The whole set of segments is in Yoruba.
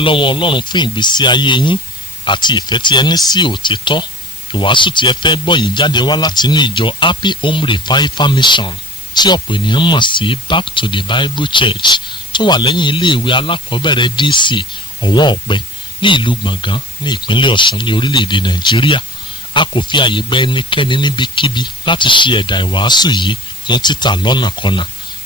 dúpẹ́ lọ́wọ́ Ọlọ́run fún ìgbésí ayé yín àti ìfẹ́ tí ẹ ní sí òtítọ́. Ìwàásù tí ẹ fẹ́ gbọ́ yìí jáde wá láti inú ìjọ Happy Home Revival Mission tí ọ̀pọ̀ ènìyàn mọ̀ sí Back to the Bible Church tó wà lẹ́yìn iléèwé alákọ̀ọ́bẹ̀rẹ̀ DC Ọ̀wọ́ Ọ̀pẹ ní ìlú Gbọ̀ngán ní ìpínlẹ̀ Ọ̀ṣun ní orílẹ̀-èdè Nàìjíríà. A kò fi àyè gba ẹnikẹ́ni níbikíbi láti ṣe ẹ̀dà ìwàásù yìí fún títà lọ́nàkọnà.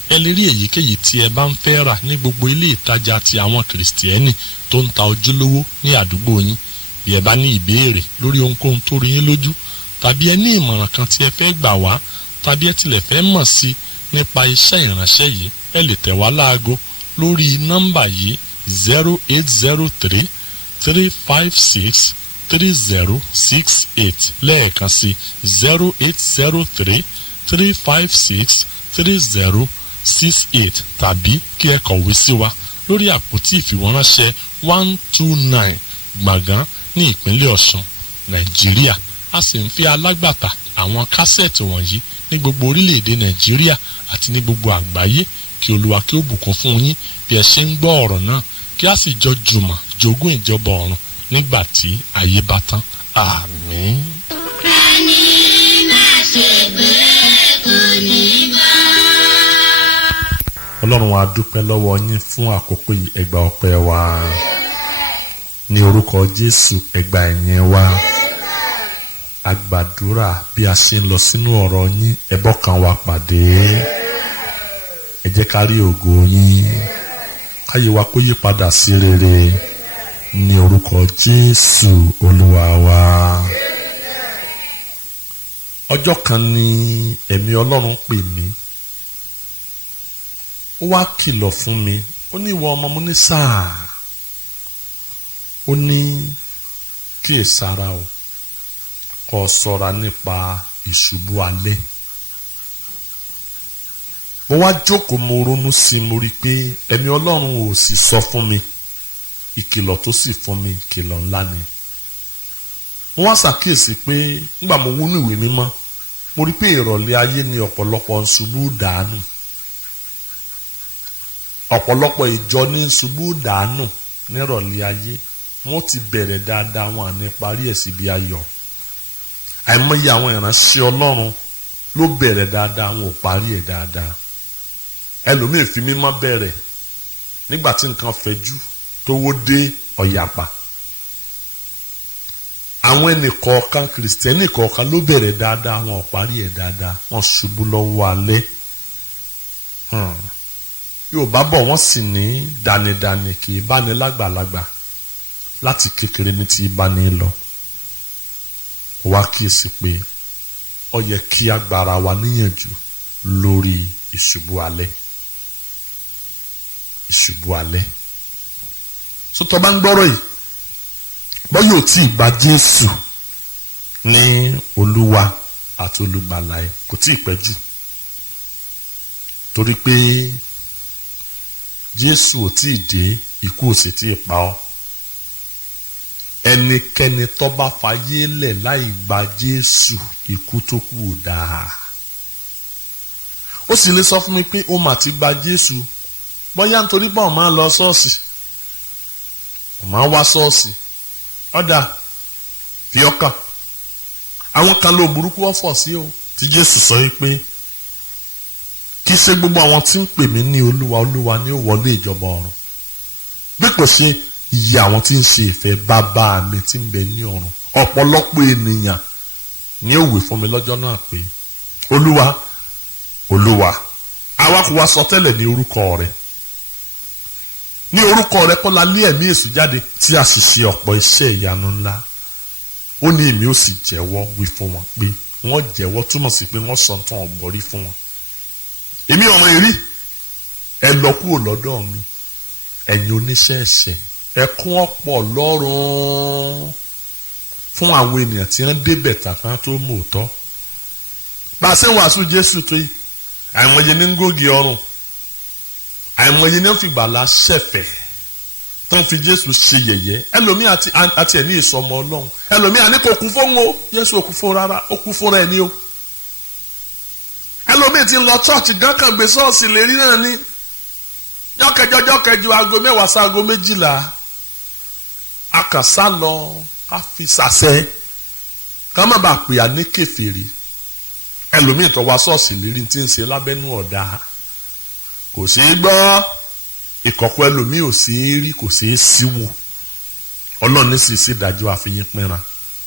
Ẹ lè rí èyíkéyìí tí ẹ bá ń fẹ́ rà ní gbogbo ilé ìtajà ti àwọn kìrìsìtẹ́nì tó ń ta ojúlówó ní àdúgbò yín. Bí ẹ bá ní ìbéèrè lórí ohunkóhun tó rí yín lójú tàbí ẹ ní ìmọ̀ràn kan tí ẹ fẹ́ gbà wá tàbí ẹ tilẹ̀ fẹ́ mọ̀ sí nípa iṣẹ́ ìránṣẹ́ yìí, ẹ lè tẹ̀ wá láago lórí nọ́mbà yìí 0803 356 3068 lẹ́ẹ̀kan sí 0803 356 3068 tàbí kí ẹ kọ̀wé sí wa lórí àpótí ìfìwéránṣẹ́ 129 Gbọ̀ngán ní ìpínlẹ̀ Ọ̀ṣun, Nàìjíríà. A sì ń fi alágbàtà àwọn kásẹ̀tì wọ̀nyí ní gbogbo orílẹ̀-èdè Nàìjíríà àti ní gbogbo àgbáyé. Kí Olúwa kí ó bùkún fún yín bí ẹ ṣe ń gbọ́ ọ̀rọ̀ náà, kí a sì jọ jùmọ̀ jogún ìjọba ọ̀run nígbà tí ayé bá tán. Àmín. Ẹni máa ṣègbè kò ní bá. Ọlọ́run wa dúpẹ́ lọ́wọ́ yín fún àkókò yìí, ẹ gba ọpẹ́ wa. Ní orúkọ Jésù ẹ gba ìyìn wa. A gbàdúrà bí a ṣe ń lọ sínú ọ̀rọ̀ yín, ẹ bọ́kàn wa pàdé. Ẹ jẹ́ ká rí ògo yín, káyé wa kó yí padà sí rere. Ní orúkọ Jésù Olúwa wa. Ọjọ́ kan ni ẹ̀mí Ọlọ́run pè mí. Ó wá kìlọ̀ fún mi. Ó ní ìwọ ọmọ, mo ní sáà. Ó ní kíyèsára o, kó ṣọ́ra nípa ìṣubú alẹ́. Mo wá jókòó, mo ronú sí i, mo rí i pé ẹ̀mí Ọlọ́run ò sì sọ fún mi. Ìkìlọ̀ tó sì fún mi ìkìlọ̀ ńlá ni. Mo wá ṣàkíyèsí pé nígbà mo wọnú ìwé mímọ́, mo rí i pé ìrọ̀lẹ́ ayé ni ọ̀pọ̀lọpọ̀ ń ṣubú dànù. Ọ̀pọ̀lọpọ̀ ìjọ ní ń ṣubú dànù nírọ̀lẹ́ ayé. Wọ́n ti bẹ̀rẹ̀ dáadáa, wọn àní parí ẹ̀ síbi ayọ̀. Àìmọye àwọn ìránṣẹ́ Ọlọ́run ló bẹ̀rẹ̀ dáadáa, wọn ò parí ẹ̀ dáadáa. Ẹlòmíì fi mímọ́ bẹ̀rẹ̀, nígbà tí nǹkan fẹjú tó wó dé ọ̀yàpá. Àwọn ẹnì kọ̀ọ̀kan kìrìsìtẹ́nì kọ̀ọ̀kan ló bẹ̀rẹ̀ dáadáa, wọn ò parí ẹ̀ dáadáa, wọn ṣubú lọ́wọ́ alẹ́. Yorùbá bọ̀ wọ́n sì ní dànìdànì kì í bá ní lágbàlagbà, láti kékeré ní ti bá ní lọ. Wá kíyèsí pé ó yẹ kí a gbára wa níyànjú lórí ìṣubú alẹ́. Ìṣubú alẹ́. Sọtọ́ bá ń gbọ́rọ̀ yìí, bọ́ yóò tí ì gba Jésù ní Olúwa àti Olùgbàlà ẹ̀, kò tí ì pẹ́ jù. Torí pé Jésù ò tí ì dé, ikú ò sì tí ì pa ọ́. Ẹnikẹ́ni tó bá fayé lẹ̀ láì gba Jésù, ikú tó kù ò dáa. Ó sì lè sọ fún mi pé ó mà ti gba Jésù, bóyá nítorí pé òun máa lọ ṣọ́ọ̀ṣì, òun máa wá ṣọ́ọ̀ṣì, ọ̀dà fi ọkàn. Àwọn kan ló burúkú ọ̀fọ̀ sí o, tí Jésù sọ pé kì í ṣe gbogbo àwọn tí ń pè mí ní Olúwa Olúwa ni ó wọlé ìjọba ọ̀run, bí kò ṣe iye àwọn tí ń ṣe ìfẹ́ bàbá mi tí ń bẹ ní ọ̀run. Ọ̀pọ̀lọpọ̀ ènìyàn ni ó wí fún mi lọ́jọ́ náà pé Olúwa Olúwa, àwa kò wá sọ tẹ́lẹ̀ ní orúkọ rẹ̀. Ní orúkọ rẹ̀ kọ́ la lé ẹ̀mí èṣù jáde tí a sì ṣe ọ̀pọ̀ iṣẹ́ ìyanu ńlá. Ó ní èmi ó sì jẹ́wọ́ wí fún wọn pé wọ́n jẹ́wọ́ túmọ̀ sí pé wọ́n sọ tán ọ̀gbọ́rí fún wọn. Èmi ọmọ ìrí, ẹ lọ kúrò lọ́dọ̀ mi, ẹ̀yin oníṣẹ́ ẹ̀ṣẹ̀. Ẹkún ọ̀pọ̀ lọ́rùn fún àwọn ènìyàn tí wọ́n débẹ̀ tàkàn tó mọ̀ òótọ́. Bá a ṣe ń wàásù Jésù tó yìí, àìmọye ní ń gògì ọrùn, àìmọye ní ń fi gbàlà ṣẹ̀fẹ̀ tó ń fi Jésù ṣe yẹ̀yẹ́. Ẹlòmíì àti ẹ̀ ní ìsọmọ Ọlọ́run, ẹlòmíì àní kò kú fóun o, Jésù ò kú fún rárá, ó kú fúnra ẹ̀ ní o. Ẹlòmíì ti lọ chọ́ọ̀chì gán kan gbé ṣọ́ọ̀ṣì lérí náà ní jọ́kẹjọ aago 10 sí aago 12. kàn sá lọ ká fi sàṣẹ ká má bàa pè á ní kèfèrí. Ẹlòmíì tó wá ṣọ́ọ̀ṣì lérí tí ń ṣe lábẹ́nú ọ̀dà kò ṣeé gbọ́, ìkọ̀kọ̀ ẹlòmíì ò ṣeé rí, kò ṣeé síwò. Ọlọ́run ní sì dájọ́ àfihàn pínra.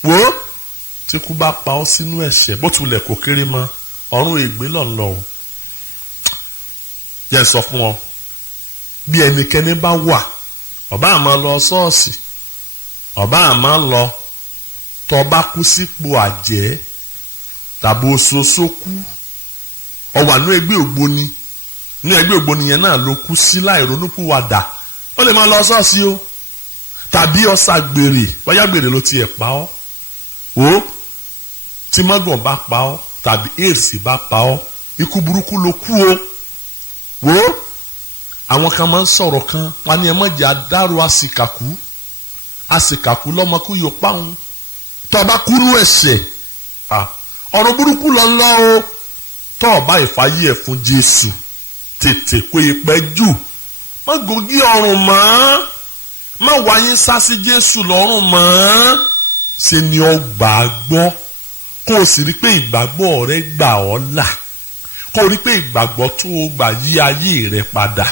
Wo tí kú bá pa ọ́ sínú ẹ̀ṣẹ̀ bó tilẹ̀ kó kéré mọ́ ọ̀run ègbé lọ́nlọ́ o. Jẹ́ sọ fún ọ bí ẹnikẹ́ni bá wà ọba àmọ́ lọ ṣọ́ọ̀ṣì ọba àmọ́ lọ tó bá kú sípò àjẹ́ tàbí oṣooṣo kú ọwà nú ẹgbẹ́ ògbóni nú ẹgbẹ́ ògbóni yẹn náà ló kú sí láì ronúpìwàdà ó lè máa lọ ṣọ́ọ̀ṣì o tàbí ọ̀sà gbèrè bóyá gbèrè ló tiẹ̀ pa ọ́ o tí mọ́gàn bá pa ọ́ tàbí AIDS bá pa ọ́ ikú burúkú ló kú o wo àwọn kan máa ń sọ̀rọ̀ kan wọn ni ẹ má jẹ́ adáró àsìkàkú lọ́mọ kú yóò pa òun tó bá kú nú ẹ̀ṣẹ̀ ọ̀rọ̀ burúkú lọ ń lọ o tó bá ìfàyè ẹ̀ fún Jésù tètè kó ipẹ́ jù má gògì ọ̀run mọ́ má wáyé sá sí Jésù lọ́rùn mọ́ ṣe ni ọ gbà á gbọ́ kó o sì rí pé ìgbàgbọ́ rẹ gbà ọ́ là kó o rí pé ìgbàgbọ́ tó o gbà yí ayé rẹ padà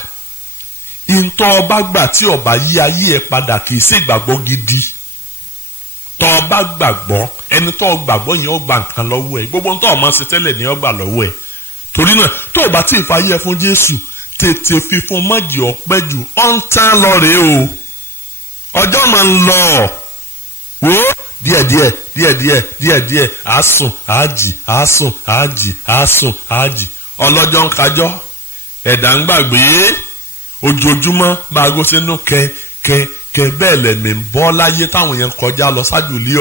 ìntọ́ ọba gbà tí ọba yí ayé ẹ padà kì í ṣe ìgbàgbọ́ gidi tọ́ ọba gbàgbọ́ ẹni tọ́ gbàgbọ́ yẹn ó gba nǹkan lọ́wọ́ ẹ gbogbo ntọ́ ọmọ ṣe tẹ́lẹ̀ ní ó gbà lọ́wọ́ ẹ torí náà tó o bá tí ì fàyè ẹ fún Jésù tètè fi fún mọ́jì ọ̀pẹ́ jù ọ̀ ń tán lọ rèé o ọjọ́ máa ń lọ wò ó díẹ̀díẹ̀ àásùn àájì ọlọ́jọ́ ń kájọ́ ẹ̀dá ń gbàgbé ojoojúmọ́ bá a gòsè nù kẹ bẹ́ẹ̀ lẹ̀mí ń bọ́ láyé táwọn yẹn kọjá lọ ṣáájú lé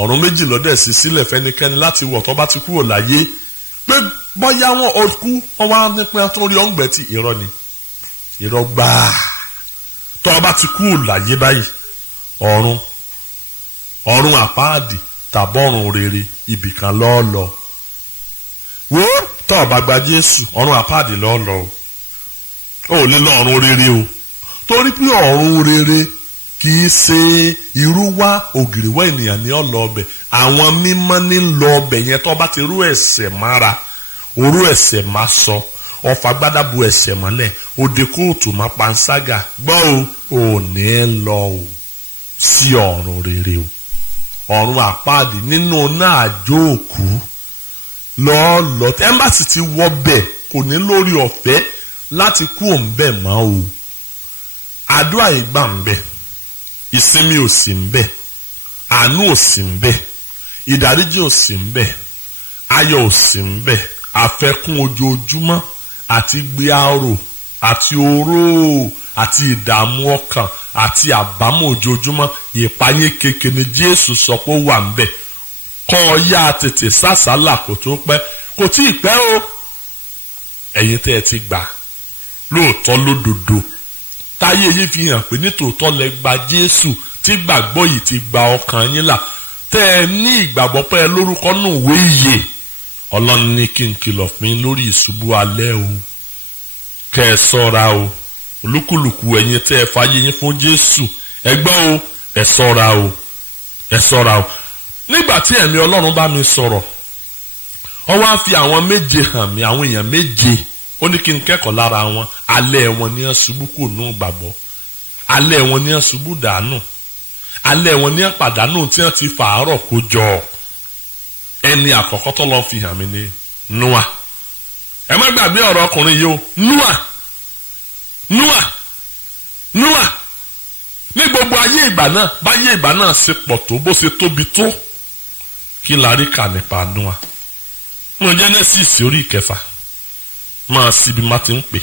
ọ̀run méjì lọ́dẹ̀ sí sílẹ̀ fẹ́nikẹ́ni láti wọ̀ tó bá ti kúrò láyé pé bọ́yá wọn ò kú wọn wá ní pé tó rí ọ̀ngbẹ́ tí irọ́ ni irọ́ gbáà tó bá ti kúrò láyé báyìí ọ̀run àpáàdì tàbọ̀run rere ibìkan lọ́ọ̀lọ́ wo tó bá gba Jésù ọ̀run àpáàdì lọ́ọ̀lọ́ o ò lè lọ ọ̀run rere o torí pé ọ̀run rere kì í ṣe irú wá ògiri wá ènìyàn ní ọ̀lọ́ ọbẹ̀ àwọn mímọ́ ní lọ ọbẹ̀ yẹn tó bá ti rú ẹ̀ṣẹ̀ mára orú ẹ̀ṣẹ̀ má sọ ọ̀fà gbádàbù ẹ̀ṣẹ̀ mọ́lẹ̀ òde kóòtù má panṣágà gbọ́ o ò ní lọ o sí ọ̀run rere o ọ̀run àpáàdì nínú náà àjò òkú lọ́ọ̀lọ́ ẹ́mbàsì ti wọ́ bẹ̀ kò ní lórí ọ̀fẹ́ láti kú òǹbẹ̀ mọ́ o àdúrà ìgbà ń bẹ ìsinmi ò sí ń bẹ àánú ò sí ń bẹ ìdáríjì ò sí ń bẹ ayọ̀ ò sí ń bẹ àfẹ́kún ojoojúmọ́ àti gbé àrò àti oró àti ìdààmú ọkàn àti àbámọ̀ ojoojúmọ́ ìpayín kékeré Jésù sọ pé ó wà ń bẹ kọ́ ọ yá tètè sásàlà kò tó pẹ́ kò tí ì pẹ́ o ẹ̀yin tẹ́ ẹ ti gbà lóòótọ́ lódodo táyé yìí fi hàn pé nítòótọ́ lẹ gba Jésù tí gbàgbọ́ yìí ti gba ọkàn yín là tẹ́ ẹ ní ìgbàgbọ́ pé ẹ lórúkọ nù wé ìyè Ọlọ́run ní kí n kìlọ̀ fún yín lórí ìṣubú alẹ́ o kẹ́ ẹ ṣọ́ra o olúkúlùkù ẹ̀yin tẹ́ ẹ fàyè yín fún Jésù ẹ gbọ́ o ẹ ṣọ́ra o nígbà tí ẹ̀mí Ọlọ́run bá mi sọ̀rọ̀ ó wá fi àwọn méje hàn mí àwọn èèyàn méje ó ní kí n kẹ́kọ̀ọ́ lára wọn alẹ́ wọn ní àṣubú kò nù gbàgbọ́ alẹ́ wọn ní àṣubú dànù alẹ́ wọn ní àpàdánù tí wọ́n ti fàárọ̀ kó jọ ẹni àkọ́kọ́ tó lọ́ọ́ fi hàn mí ní Nóà ẹ má gbàgbé ọ̀rọ̀ ọkùnrin yìí o Nóà ní gbogbo ayé ìgbà náà báyé ìgbà náà ṣe pọ̀ tó bó ṣe tóbi tó kí la rí kà nípa Nóà mo Genesis orí ìkẹfà máa síbi má ti ń pè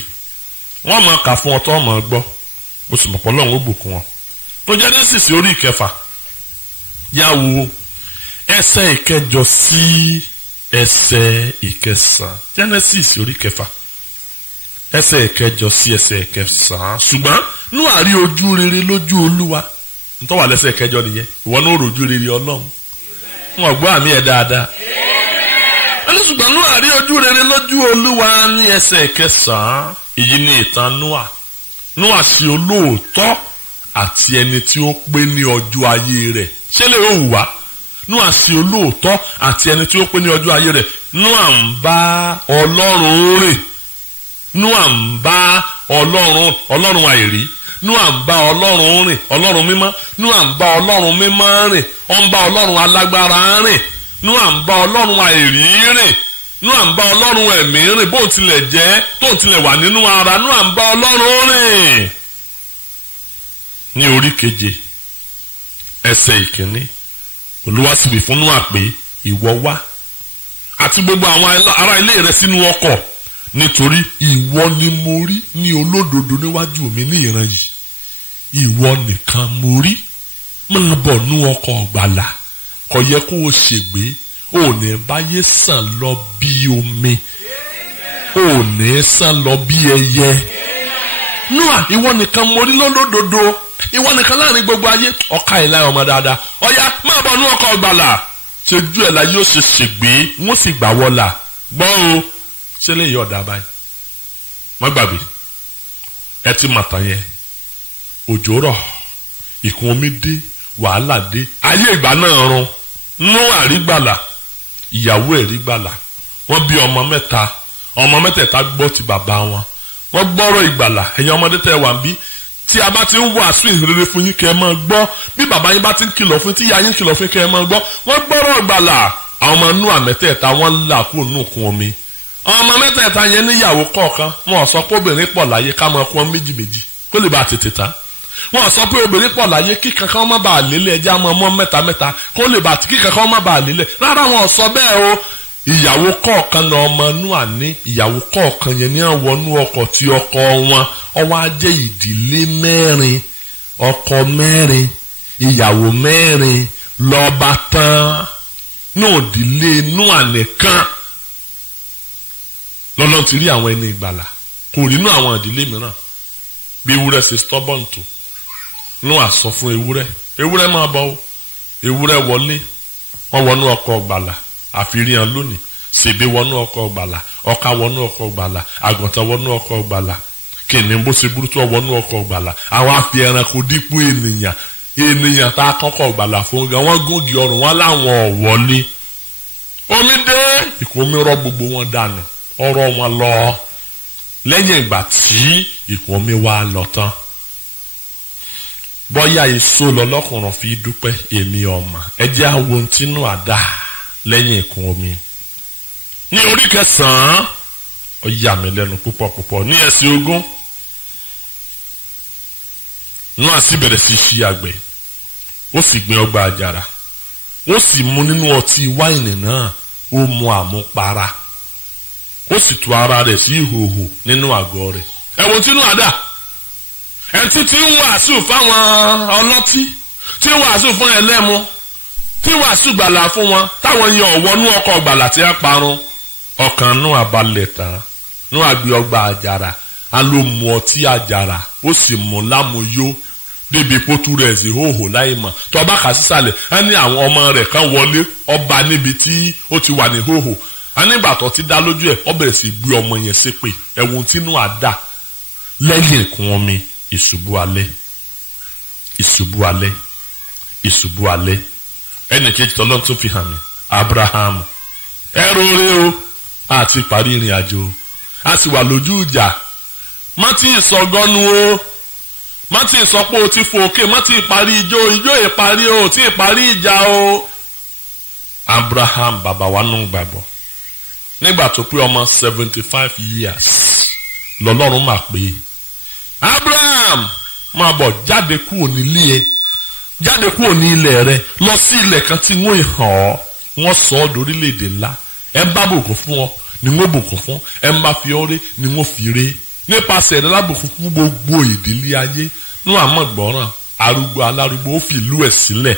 wọ́n máa kà fún ọtọ́ ọmọ gbọ́ mo sì mọ̀ pọ̀ lọ́hùn ó bùkún wọn mo Genesis orí ìkẹfà yà wo ẹsẹ̀ ìkẹjọ sí ẹsẹ̀ ìkẹsàn Genesis orí ìkẹfà ẹsẹ̀ ìkẹjọ sí ẹsẹ̀ ìkẹsàn ṣùgbọ́n Nóà rí ojú rere lójú Olúwa nítorí wà lẹ́sẹ̀ ìkẹjọ nìyẹn ìwọ náà rojú rere Ọlọ́run wọn gbọ́ àmì ẹ̀ dáadáa ẹni ṣùgbọ́n Nóà rí ojú rere lójú Olúwa ní ẹsẹ̀ ìkẹsàn èyí ni ìtàn Nóà ṣe olóòótọ́ àti ẹni tí ó pé ní ọjọ́ ayé rẹ̀. ṣé lè ó wù wá? Nóà ṣe olóòótọ́ àti ẹni tí ó pé ní ọjọ́ ayé rẹ̀. Nóà ń bá Ọlọ́run rìn. Nóà ń bá Ọlọ́run àìrí. Nóà ń bá Ọlọ́run rìn, Ọlọ́run mímọ́. Nóà ń bá Ọlọ́run mímọ́ rìn. Ó ń bá Ọlọ́run alágbára rìn. Nóà ń bá Ọlọ́run àìrí rìn. Nóà ń bá Ọlọ́run ẹ̀mí rìn. bó tilẹ̀ jẹ́ tó tilẹ̀ wà nínú ara. Nóà ń bá Ọlọ́run rìn. ní orí 7 ẹsẹ̀ 1 Olúwa sì wí fún Nóà pé ìwọ wá àti gbogbo àwọn ará ilé rẹ sínú ọkọ̀, nítorí ìwọ ni mo rí ní olódodo níwájú mi ní ìran yìí. Ìwọ nìkan mo rí. máa bọ̀ nú ọkọ̀ ọ̀gbàlà. kò yẹ kó o ṣègbé. ò ní báyé sàn lọ bí omi. ò ní sàn lọ bí ẹyẹ. Nóà ìwọ nìkan mo rí lólódodo. ìwọ nìkan láàrin gbogbo ayé. ọkà ìlà ọmọ dáadáa. ọ̀yá máa bọ̀ nú ọkọ̀ ọ̀gbàlà. ṣojú ẹ̀ la yóò ṣe ṣègbé. wọ́n sì gbà wọ́là. gbọ́ o ṣe lè yọ ọ̀dà báyìí. má gbàgbé ẹ ti mọ̀ tán yẹn. òjò rọ̀, ìkún omi dé, wàhálà dé. ayé ìgbà náà run. Nóà rí gbàlà, ìyàwó ẹ̀ rí gbàlà. wọ́n bí ọmọ 3. ọmọ 3 gbọ́ ti bàbá wọn. wọ́n gbọ́rọ̀ ìgbàlà. ẹ̀yin ọmọdé tẹ́ wà ń bí, tí a bá ti ń wàásù ìhìnrere fún yín kẹ́ ẹ máa gbọ́. bí bàbá yín bá ti ń kìlọ̀ fún, tí ìyá yín kìlọ̀ fún kẹ́ ẹ máa gbọ́. wọ́n gbọ́rọ̀ ìgbàlà. àwọn ọmọ Nóà 3 wọ́n là kúrò nínú ìkún omi. àwọn ọmọ 3 yẹn níyàwó kọ̀ọ̀kan. wọn ò sọ pé obìnrin pọ̀ láyé ká máa kún méjì kó lè bá tètè tán. wọn ò sọ pé obìnrin pọ̀ láyé kí kankan má bàa lélẹ̀ ẹja máa mọ́ 3 kó lè bá kí kankan má bàa lélẹ̀. rárá, wọn ò sọ bẹ́ẹ̀ o. ìyàwó kọ̀ọ̀kan náà ọmọ Nóà ní. ìyàwó kọ̀ọ̀kan yẹn ní àwọn inú ọkọ̀ tí ọkọ wọn ó wá jẹ́ ìdílé 4. ọkọ 4, ìyàwó 4 lọ́ba tán. náà ìdílé Nóà nìkan lọ́lọ́run ti rí àwọn ẹni ìgbàlà. kò rí inú àwọn ìdílé mìíràn. bí ewúrẹ́ ṣe stubborn tó, Nóà sọ fún ewúrẹ́ máa bọ̀ o. ewúrẹ́ wọlé, wọ́n wọnú ọkọ̀ ọ̀gbàlà. àfihàn lónìí ṣèbí wọnú ọkọ̀ ọ̀gbàlà, ọkà wọnú ọkọ̀ ọ̀gbàlà, àgùntàn wọnú ọkọ̀ ọ̀gbàlà, kìnìún bó ṣe burú tó wọnú ọkọ̀ ọ̀gbàlà. àwọn afi ẹranko dípò ènìyàn tá a kọ́kọ́ ọ̀gbàlà fún gan. wọ́n gògì ọrùn wọn láwọn ọ̀wọ́lé. omi dé, ìkún omi rọ gbogbo wọn dànù, ọ̀rọ̀ wọn lọ. lẹ́yìn ìgbà tí ìkún omi wá lọ tán, bọ́yá èso lọ́lọ́kùnrin fi dúpẹ́ èmi ọmọ. ẹ jẹ́ àwọn ohun tí Nóà dá lẹ́yìn ìkún omi. ní orí 9 ó yà mí lẹ́nu púpọ̀ ní ẹsẹ̀ 20. Nóà sì bẹ̀rẹ̀ sí ṣí àgbẹ̀. ó sì gbin ọgbà àjàrà. ó sì mu nínú ọtí wáìnì náà. ó mu àmupara. ó sì tú ara rẹ̀ sí ìhòhò nínú àgọ́ rẹ̀. ẹ̀wọ̀n tí Nóà dà. ẹtí tí ń wàásù fáwọn ọlọ́tí, tí ń wàásù fún ẹlẹ́mu, tí ń wàásù gbàlà fún wọn, táwọn yẹn ọ̀wọ́nú ọkọ̀ gbàlà tí a parun. ọkàn Nóà balẹ̀ tán. Nóà gbé ọgbà àjàrà. a ló mu ọtí àjàrà. ó sì mú lámúyó débi pótú rẹ̀ sí hòhò láì mọ̀. tó bá kà sísàlẹ̀, á ní àwọn ọmọ rẹ̀ kan wọlé ọba níbi tí ó ti wà ní hòhò. á nígbà tó ti dá lójú ẹ̀, ó bẹ̀rẹ̀ sí gbé ọmọ yẹn ṣépè. ẹ̀wọ̀n tí Nóà dà lẹ́yìn ìkún omi. ìṣubú alẹ́. ẹnì kejì tọ́lọ́run tó fi hàn mí, Abrahamu. ẹrù orí o àti parí ìrìn àjò. a sì wà lójú ìjà. má tí ì sọgọ́nu o, má tí ì sọ pé o ti fò òkè, má tí ì parí ijó ìparí o, tí ì parí ìjà o. Abraham bàbá wa nù gbàgbọ́. nígbà tó pé ọmọ 75 years lọ́lọ́run mà pé Abraham máa bọ̀, jáde kúrò nílé ẹ, jáde kúrò ní ilẹ̀ rẹ, lọ sí ilẹ̀ kan tí wọ́n hàn ọ́. wọ́n sọ ọ́ dórílẹ̀-èdè ńlá. ẹ bá bùkún fún ọ ni wọ́n bùkún fún, ẹ má fi ọ́ ré ni wọ́n fi ré. nípasẹ̀ rẹ lábùkún fún gbogbo ìdílé ayé. Nóà mọ̀ gbọ́ràn, arúgbó alárúgbó ó fi ìlú ẹ̀ sílẹ̀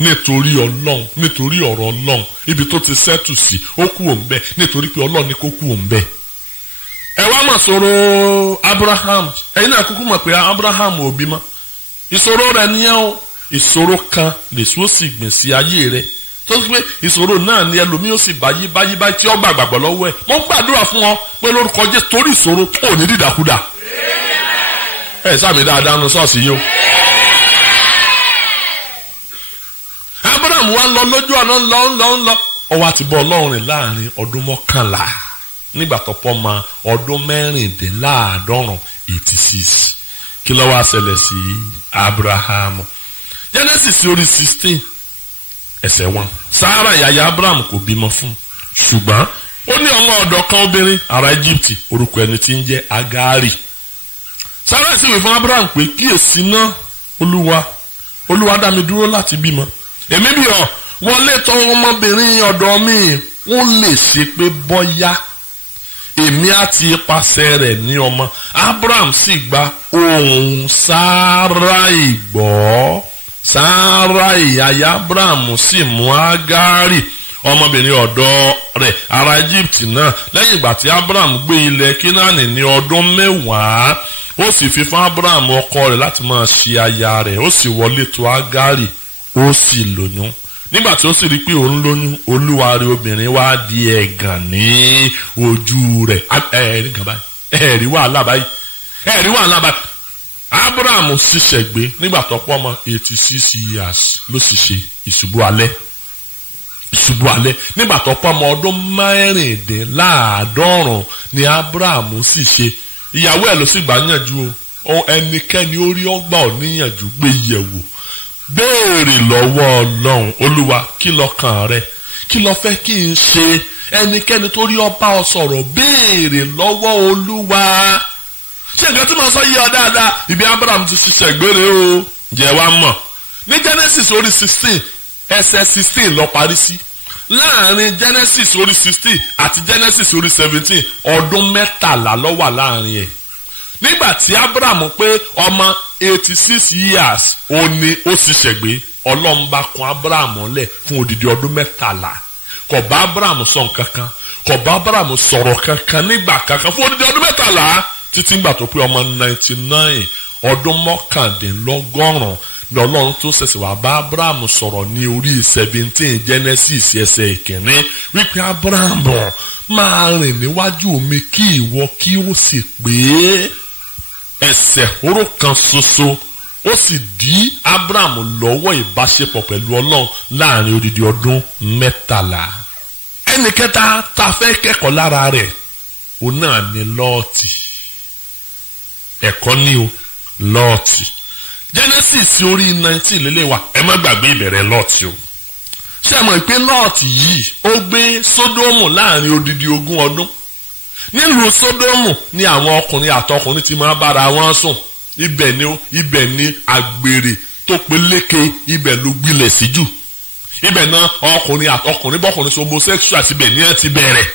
nítorí Ọlọ́run, nítorí ọ̀rọ̀ Ọlọ́run. ibi tó ti sẹ́tù sí ó kú òǹbẹ nítorí pé Ọlọ́run ní kó kú òǹbẹ. ẹ wá mà sọ̀rọ̀ Abraham. ẹ̀yin náà kúkú mọ̀ pé Abraham ò bímọ. ìṣòro rẹ̀ nìyẹn o. ìṣòro kan lèṣu sì gbìn sí ayé rẹ̀ tó ti pé ìṣòro náà ni ẹlòmíì ó sì báyìí tí ó gbàgbọ́ lọ́wọ́ ẹ̀. mo gbàdúrà fún ọ pé lórúkọ Jésù, torí ìṣòro ò ní dídàkudà. ẹ sàmì dáadáa nu ṣọ́ọ̀ṣì yìí o. Abraham wá lọ lójú ọ̀nà ńlọ ó wá ti bọ́ Ọlọ́run rìn láàrin ọdún 11 nígbà tó pọ̀ mọ́ ọdún 16 86 kí ló wá ṣẹlẹ̀ sí Abraham. Genesis orí 16 ẹsẹ̀ 1. Sárà ìyá Abraham kò bímọ fún ṣùgbọ́n ó ní ọmọ ọ̀dọ̀ kan obìnrin ará Egypt orúkọ ẹni tí ń jẹ́ Agari. Sárà sì wí fún Abraham pé kíyèsí náà Olúwa dá mi dúró láti bímọ. Èmi bí ọ wọlé tọ̀ ọmọbìnrin ọ̀dọ̀ mi ó lè ṣe pé bọ́yá èmi àti ipasẹ̀ rẹ̀ ní ọmọ. Abraham sì gba ohùn Sáráì gbọ́. Sáráì aya Abraham sì mú Agari ọmọbìnrin ọ̀dọ̀ rẹ̀ ará Egypt náà lẹ́yìn ìgbà tí Abraham gbé ilẹ̀ Kínánì ní ọdún 10 ó sì fi fún Abraham ọkọ rẹ̀ láti máa ṣe aya rẹ̀ ó sì wọlé tọ̀ Agari ó sì lóyún. Nígbà tí ó sì rí pé òun lóyún olúwa rẹ̀ obìnrin wá di ẹ̀gàn ní ojú rẹ̀. ẹ̀rí wàhálà báyìí. Abraham sì ṣègbé nígbà tó pọ̀ mọ́ 86 years ló sì ṣe ìṣubú alẹ́ nígbà tó pọ̀ mọ́ ọdún 16 ni Abraham sì ṣe. Ìyàwó ẹ̀ ló sì gbà yànjú o ẹnikẹ́ni ó rí ọgbà ò níyànjú gbé yẹ̀wò béèrè lọ́wọ́ Ọlọ́run Olúwa kí lọ́kàn rẹ kí ló fẹ́ kí n ṣe. Ẹnikẹ́ni tó rí ọba ọ sọ̀rọ̀ béèrè lọ́wọ́ Olúwa. Ṣé nǹkan tí mo sọ yí ọ dáadáa ibi Abraham ti ṣiṣẹ́ ìgbére o jẹ́ wá mọ̀ ní Genesis orí 16 ẹsẹ̀ 16 lọ parí sí. Láàrin Genesis orí 16 àti Genesis orí 17 ọdún 13 ló wà láàrin ẹ̀. Nígbà tí Abraham pé ọmọ 86 years ó ní ó sì ṣègbé Ọlọ́run bá kùn Abraham lẹ̀ fún odidi ọdún 13 kò bá Abraham sọ nǹkan kan kò bá Abraham sọ̀rọ̀ kankan nígbà kankan fún odidi ọdún 13 títí nígbà tó pé ọmọ 99 ọdún 19 ní Ọlọ́run tó ṣẹ̀ṣẹ̀ wá bá Abraham sọ̀rọ̀ ní orí 17 Genesis ẹsẹ̀ ìkíní wípé Abraham máa rìn níwájú mi kí ìwọ kí ó sì pé ẹsẹ̀ oró kan ṣoṣo ó sì dí Abraham lọ́wọ́ ìbáṣepọ̀ pẹ̀lú Ọlọ́run láàrin odidi ọdún 13. Ẹnì kẹta tá a fẹ́ kẹ́kọ̀ọ́ lára rẹ̀ òun náà ni Lọ́ọ̀tì. Ẹ̀kọ́ ní o Lọ́ọ̀tì. Genesis orí 19 lélẹ́wà ẹ má gbàgbé ìbẹ̀rẹ̀ Lọ́ọ̀tì o. Ṣé ẹ mọ̀ pé Lọ́ọ̀tì yìí ó gbé Sódómù láàrin odidi 20 ọdún. Nílùú Sódómù ni àwọn ọkùnrin àtọkùnrin ti máa bára wọn sùn. Ibẹ̀ ni àgbèrè tó peléke ibẹ̀ ló gbilẹ̀ sí jù. Ibẹ̀ náà ọkùnrin àtọkùnrin bọ́kùnrin sí homosexual síbẹ̀ ní ẹ ti bẹ̀rẹ̀.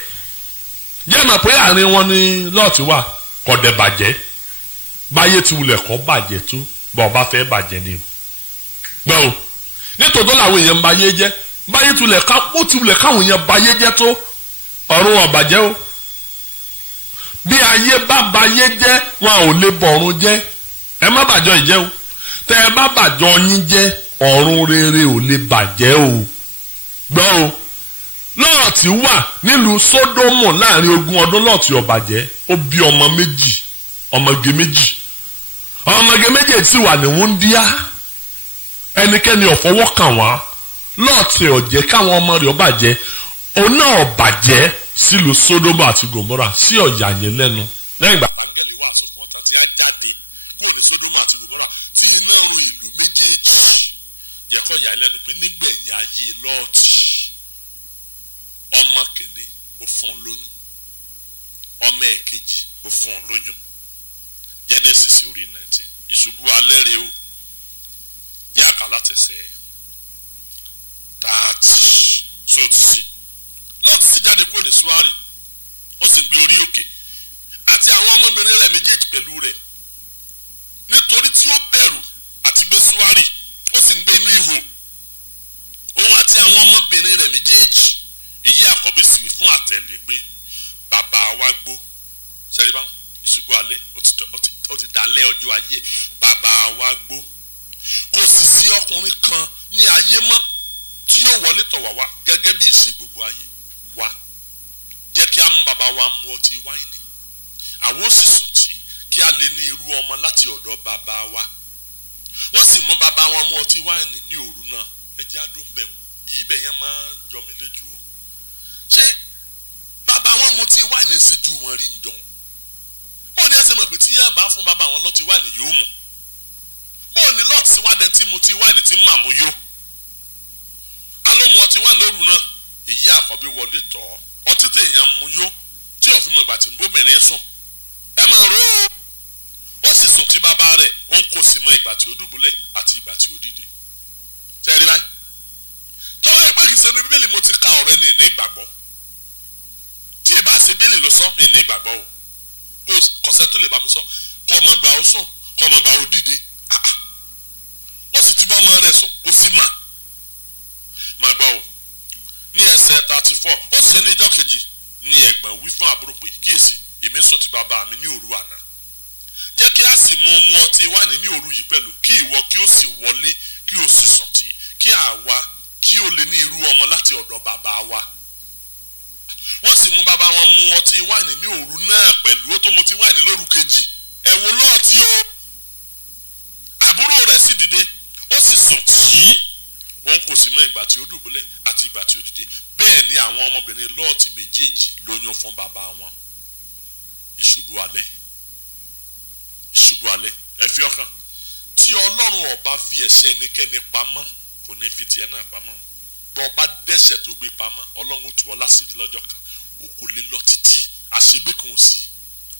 Jẹ́ mọ̀ pé àárín wọn ni Lọ́ọ̀tì wà kọ̀dẹ̀ bàjẹ́. Báyé ti wulẹ̀ kọ́ bàjẹ́ tó bá ọba fẹ́ bàjẹ́ ni o. Gbọ́ o nítorí làwọn èèyàn báyé jẹ́ báyé ti wulẹ̀ káwọn èèyàn báyé jẹ́ tó ọ̀run ọ̀bàjẹ́ o. Bí ayé bá báyé jẹ́ wọn ò lè bọ̀run jẹ́ ẹ má bàjọ́ ìjẹ́ o. Tẹ́ ẹ bá bàjọ́ yín jẹ́ ọ̀run rere ò lè bàjẹ́ o. Gbọ́ o Lọ́ọ̀tì wà nílùú Sódómù láàrin 20 ọdún Lọ́ọ̀tì ó bàjẹ́ ó bí ọmọge méjì sì wà ní wúndíá ẹnikẹ́ni ò fọwọ́ kàn wá. Lọ́ọ̀tì ó jẹ́ káwọn ọmọ rẹ̀ ó bàjẹ́ òun náà ó bàjẹ́ sílùú Sódómù àti Gòmórà sí ọ̀yà yẹn lẹ́nu lẹ́yìn ìgbà táńgẹ́lì wàásù fún ọ̀tá tí a jáde kúrò ní Sódómù àti Gòmórà tí iná run ìlú méjèèjì jẹ́kọ̀ yà lẹ́nu pé nígbẹ̀yìn ayé Lọ́ọ̀tì ọmọ kìíní ó fún un lóyún ọmọ ẹ̀kejì ó fún un lóyún. Genesis orí 19 ìṣubú alẹ́ rẹ̀ o yá àkàlà tẹ̀sẹ̀ 30 sóòtì Lọ́ọ̀tì sì jáde kúrò ní Súárì ó sì gbé orí òkè àti àwọn ọmọbìnrin rẹ̀ méjèèjì pẹ̀lú rẹ̀ nítorí tí ó bẹ̀rù àti gbé Súárì ó sì ń gbé inú ihò òun àti àwọn ọmọbìnrin rẹ̀ méjèèjì. Èyí àkọ́bí sì wí fún àtẹ̀lé pé bàbá wa gbó sẹ́rí bá ìṣubú alẹ́ ó ti dalẹ́ ọjọ́ ayé bàbá wa gbó kò sì sí ọkùnrin kan ní ayé mọ́ tí yóò wọlé tọ̀ wá gẹ́gẹ́ bí ìṣe gbogbo ayé wa jẹ́ kí a mú bàbá wa mu ọtí wáìnì àwọn ó sì sùn tí kí a lè ní irú ọmọ láti ọ̀dọ̀ bàbá wa wọ́n sì mú bàbá wọn mu ọtí wáìnì ní òru náà ẹ jẹ́ adó ń bẹ̀rù ibẹ̀ yẹn máa ń jọ mí lójú o. ṣé bàbá wọn mu tí wáìnì ṣojú wọn rí ń jọun? bó ní ẹsẹ̀ mọ̀ pé tí yẹn bá fún bàbá wọn lọ́tí wáìnì yóò mú. bó ní lọ́ọ̀tì wádẹ́ tí mu tí wáìnì tí mà mú yó. alómu ọtí wáìnì lóru náà èyí àkọ́bí wọlé tọ̀ ọ́. ọtí tèèyàn mu yó tí òfin mọ̀ ìgbà tí ń bóbìnrin sùn. ẹ máa rò ó. ó sì sùn tí bàbá rẹ̀ ó ń kò sí mọ́ ìgbà tí ó dùbúlẹ̀ àti ìgbà tí ó dìde. tẹ́ẹ̀rí báyìí. tọ́wọ́ ẹgbẹ́ kìí ṣe ní bíbélì mo ti ka ọ̀rẹ́ ní ìgbàgbọ́. tí ìbá ṣe bíbélì ló sọ ní ìgbàgbọ́ o. kọ̀sẹ̀ tó lè bá mi sọ kọ́ ọmọ gbà ó sùn kọ́ ọmọ gbà ó dìde. ó sì ti bọ́ ọmọ rẹ̀ sùn ó sì mà. mà gbọ́ o. ní ẹsẹ̀ 34 ó sì ní ìjọ́ kejì ní ẹ̀gbọ́n wí fún àbúrò pé kíyèsí èmi sùn ti bàbá mi ní òru àná. jẹ́ kí a sì mu ọtí wáìnì ní òru yìí pẹ̀lú kí ìwọ kí ó sì wọlé kí ó sì sùn tí kí àwa kí ó lè ní irú ọmọ láti ọ̀dọ̀ bàbá wa. wọ́n sì mú bàbá wọn mu ọtí wáìnì ní òru náà pẹ̀lú ó tó mu ọtí wáìnì lóru kejì. ẹ wo lọ́ọ̀tì o. àbúrò rẹ̀ sì dìde ó sì sùn tí òun kò sì mọ ìgbà tí ó dùbúlẹ̀ àti ìgbà tí ó dìde. bẹ́ẹ̀ ni àwọn ọmọbìnrin lọ́ọ̀tì méjèèjì lóyún fún bàbá wọn. ìṣubú alẹ́ ẹ fi ọkàn tí ọlọ́run ọba fi ẹ̀ṣẹ̀ ẹnikẹ́ni pamọ́ kò ní fi tiẹ̀ náà pamọ́ bọ́ ọba dẹ́ṣẹ̀ tó gbé pamọ́ ọlọ́run ó tù ọ́ láṣìírí lọ́jọ́ kan o kò lè lọ títí àṣegbé kan ò sí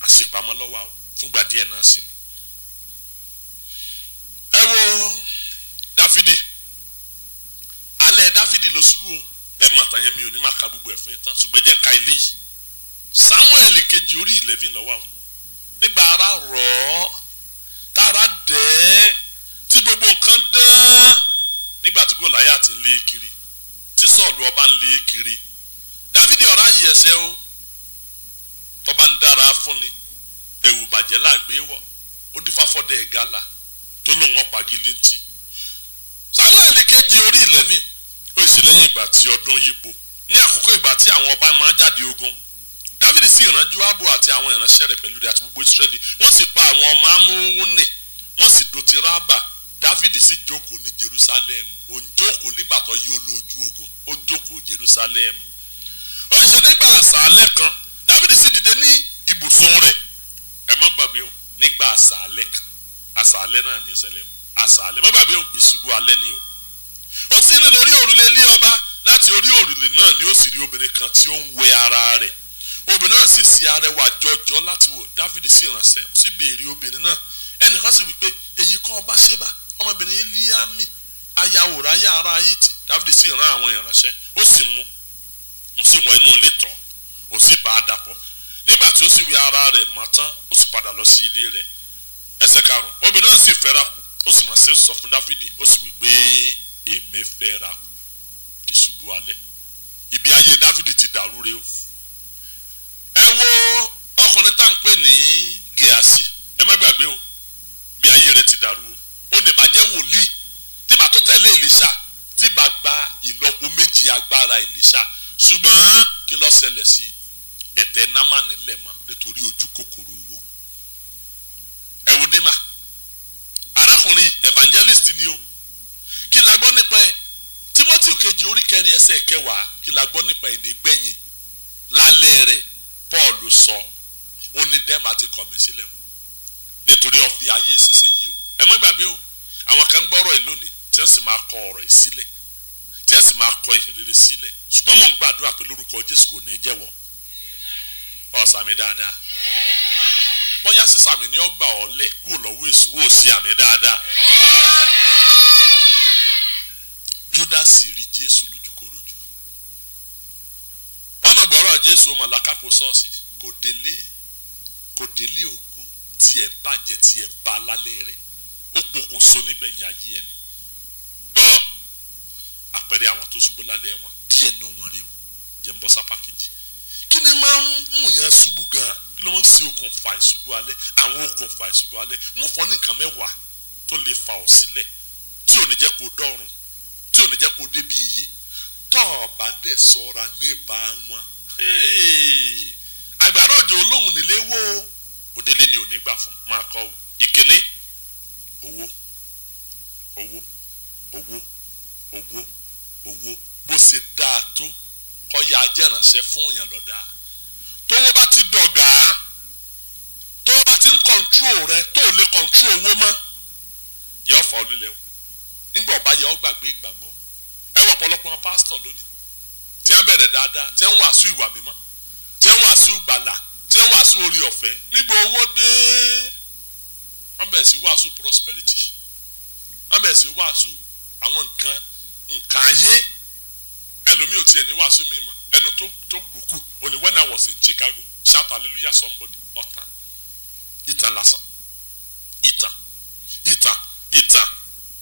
àṣepamọ́ lọ́wọ́ àwọn fúngbà díẹ̀ náà sì ni. ẹ wo dáfídì alẹ́ dáfídì ló ṣubú ẹ mà tán yẹn mi ò ní máa ka gbogbo ẹ̀ fún yín tán ṣùgbọ́n jẹ́ ká ilé yìí Sámúẹ́lì kejì orí 11 lọ́wọ́ àwọn nígbà ara rọ̀ ọ́ tára dẹ́ tí gbogbo nǹkan dán nígbà tí Gòláyátì ń lé kiri tí Sọ́ọ̀lù ọba ń lé kiri Dáfídì ọ̀rá yìí ẹsẹ̀ o tọ́ba ń dára fún ni ẹ̀wù bàjẹ́ láàgbé wọ̀ ó dífá fọ́dẹ̀ ẹ̀gálà tó lóun ọ̀pá gílíntì. Sámúẹ́lì kejì orí 11 ó sì lẹ́yìn ìgbà tí ọdún yípo ní àkókò ìgbà tí àwọn ọba máa jáde ogun Dáfídì sì rán Jóábù àti àwọn ìránṣẹ́ rẹ̀ pẹ̀lú rẹ̀ àti gbogbo Ísírẹ́lì wọ́n sì pa àwọn ọmọ Amóhónì wọ́n sì dó ti Rábà Dáfídì sì jókòó ní Jerúsálẹ́mù ó ń jókòó nígbà tó yí ó lójú ogun ó jókòó Jerúsálẹ́mù. ó sì ṣe nígbà àṣálẹ́ kan Dáfídì sì dìde ní ibùsùn rẹ̀ ẹ má gbàgbé o nígbà àṣálẹ́ kan àṣálẹ́ náà ní ìṣẹ̀lẹ̀ àṣálẹ́ má gbàgbé o ìṣubú alẹ́ ni o. ó sì ní lórí òrùlé ilé ọba láti orí òrùlé náà ni ó sì rí obìnrin kan tí ó ń wẹ ara rẹ̀ obìnrin náà sì sí arẹwà jọjọ láti wò Dáfídì sì ránṣẹ́ ó sì béèrè obìnrin náà ẹnìkan sì wípé èyí kọ́ ọba ṣébà ọmọbìnrin Élíámì aya Ùráyà ará Hítì Dáfídì sì rán àwọn ìránṣẹ́ ó sì mú un sì wọ inú ilé tọ̀ ó sì bá a dàpọ̀ nígbà tí ó sì wẹ ara rẹ̀ mọ́ tán ó sì padà lọ sí ilé rẹ̀. ẹsẹ̀ 5 obìnrin náà sì fẹ́ra kù ó sì mọ̀ sí sọ fún Dáfídì ó sì wí pé èmi fẹ́ra kù ìṣubú alẹ́ ibi ayé Dáfídì ti dàrú rè o. ẹ wo ọkùnrin tá à ń pè ní Gèásì ẹ má gbàgbé o bí ayé rẹ̀ ti dàrú o ó ní bàjẹ́ wòlíì tí bá tó tẹ̀lé Èlíṣà tí bá gba ìlọ́po méjì agbára Èlíṣà ṣùgbọ́n kí ló ṣẹlẹ̀ sí ẹ̀tẹ̀ Námánì lẹ́mọ̀ nítorí ojú kòkòrò owó. ẹ wo Némà arákùnrin evangelist ni o kí la gbọ́ nípa ẹ̀ Tímótì kejì orí 4 ẹsẹ̀ 10 kí la gbọ́ nípa ẹ̀ nígbẹ̀yìn lálẹ́ rẹ̀ Paul sọ ó ní Dẹ́mà ti kọ̀ mí sílẹ̀ o nítorí ó fi ayé ìṣẹ̀ṣẹ̀ yìí o ẹ má gbàgbé o àwọn kan gbọ́rọ̀ ẹ̀ lónìí tí wọ́n sì máa kọ ọ̀rọ̀ ẹ̀ sílẹ̀ tí wọ́n sì máa kọ ìṣẹ̀lẹ̀ sílẹ̀ ṣùgbọ́n mò ń gbàdúrà pé lórúkọ Jésù kò ní jẹ́wọ́ ọ̀sàmì dáadáa bóyá sísàmì ni ó gbà ọ́ lẹ̀ kúrò lọ́wọ́ èṣù ó sì àmì dáadáa. Júdásì rí Jésù lójúkorojú ọ̀nà gbọ́rọ̀ Jésù ọmọ làkàpọ̀ ṣọ́ọ̀ṣì kò délé ògo tí ẹ bàjẹ́ tí ẹ bá lálẹ́ rẹ̀ ó pokùnso nígbẹ̀yìn ayé ẹ̀ ni gbọ́ àpẹẹrẹ àwọn tó ṣubú lálẹ́ wọn díẹ̀ nù wọn rí o jẹ́ ń bọ́ sápá kejì kí ni máa ń mú yẹn ṣubú gan-an kí ló máa ń ṣe okùnfà ìṣubú alẹ́ àwọn okùnfà ìṣubú alẹ́ wọ́n fọ́ ní nǹkan 10 tó lè fà ọ́ sílẹ̀ tí ò ní jẹ́ kó dọ́run tí ò ní jẹ́ kó débi iyè tọ́ ọ bá dẹ̀ sọ́ra nípa wọn. àgbàrá òjò olóhùn nílé wó òdélé ni ò ní gbà fún máa kọ́ o. ìkíní owó owó owó owó owó bó ṣe dáa tó kọ́ya ajẹ́ránṣẹ́ fún èèyàn lọ́dà tówó bá ti dọ̀gá tówó bá ti ń kọ̀ǹtró rẹ tó lè kọ̀ǹtró owó mọ́ yẹ ọ́ fà ọ́ lílẹ̀ o nígbà ọba yẹ ọ́ gbàgbé ìgbàgbọ́ ẹ wọ ọ̀pọ̀lọpọ̀ pásítọ̀ lónìí tí wọ́n bẹ̀rẹ̀ dáadáa tí wọ́n wàásù ìwà mímọ́ tí wọ́n wàásù gbàlà tí wọ́n wàásù orí ọ̀fẹ́ nígbà owó dé wọ́n bẹ̀rẹ̀ sí wàásù prosperity wọ́n bẹ̀rẹ̀ sí wàásù àwọn nǹkan ayé ẹlòmíì ò tiẹ̀ ní wàásù mi mọ̀ ẹnu tó kùkù òní when I was in Chicago shout hallelujah somebody ọ̀tá ìtàn lásán ìtàn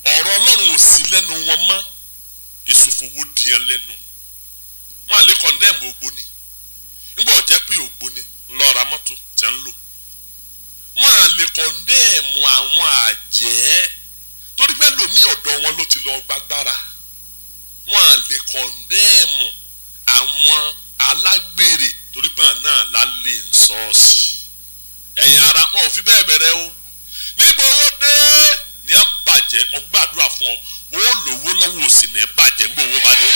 ọ̀rọ̀ Ọlọ́run ò sí lẹ́nu wọn mọ́ ìsòfowó díẹ̀ lẹ́nu wọn à lè kọ̀ndẹ́ẹ̀mù ògbóni nígbà ọ̀jẹ́ pé ògbóni lọ́ra mọ́tò tẹ́ ń lò wọn à lè kọ̀ndẹ́ẹ̀mù àwọn àjẹ́ torí pé lòmí ọ̀dọ̀ wọn ló ti lọ gbàgbára wọn à lè kọ̀ndẹ́ẹ̀mù àwọn alágbèrè torí pé náà lálẹ́ ń sọ́ọ̀sì ẹ̀yin ara wọn ò fi bẹ́ẹ̀ bẹ̀rẹ̀ o nígbà owó dé ní á bàjẹ́ mo gbàdúrà fún ọ ó lówó lọ́wọ́ òsì ní bàjẹ́ nígbà owó bá dé.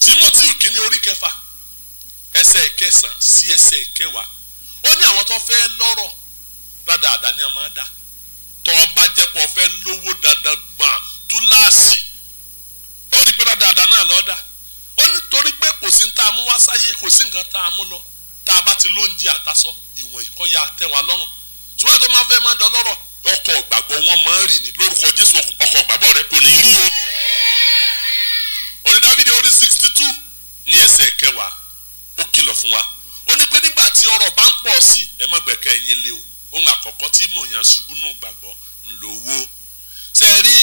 Timothy kìíní orí 6 ẹsẹ̀ 9 sí ẹsẹ̀ 10 ó ní àwọn tó fẹ́ lọ́rọ̀ dáadáa ní ọmọ dà tó ọba jẹ́pọ̀ fẹ́ lówó dáadáa gbà túláàsì ó ní pé dáadáa náà lọ́dà ó ní torí pé kò sí ní tá a mú wá sáyé kò sí nǹkan tá a mú lọ tá a bá ti lóúnjẹ àtasọ ìwọ̀n ìkọ́yà tẹ̀wá lọ́rùn ṣùgbọ́n tó máa fẹ́ máa dán lọ́rọ̀ ọkọ̀ ìgbàgbọ́ wọn máa ń rì ní lórúkọ Jésù ọkọ̀ ìgbàgbọ́ rẹ kò ní rí o. Òní Dáfídì orí 62 ní ẹsẹ̀ 10 ó kìlọ̀ fún wa ó ní pé nígbà tí ọrọ̀ bá ń pọ̀ sí ẹ má gbẹ̀kẹ́ ẹ̀yin lé o ohun àkọ́kọ́ tí mò ń yan ṣubú nù gbàgbọ́ ńlówó ṣe é rí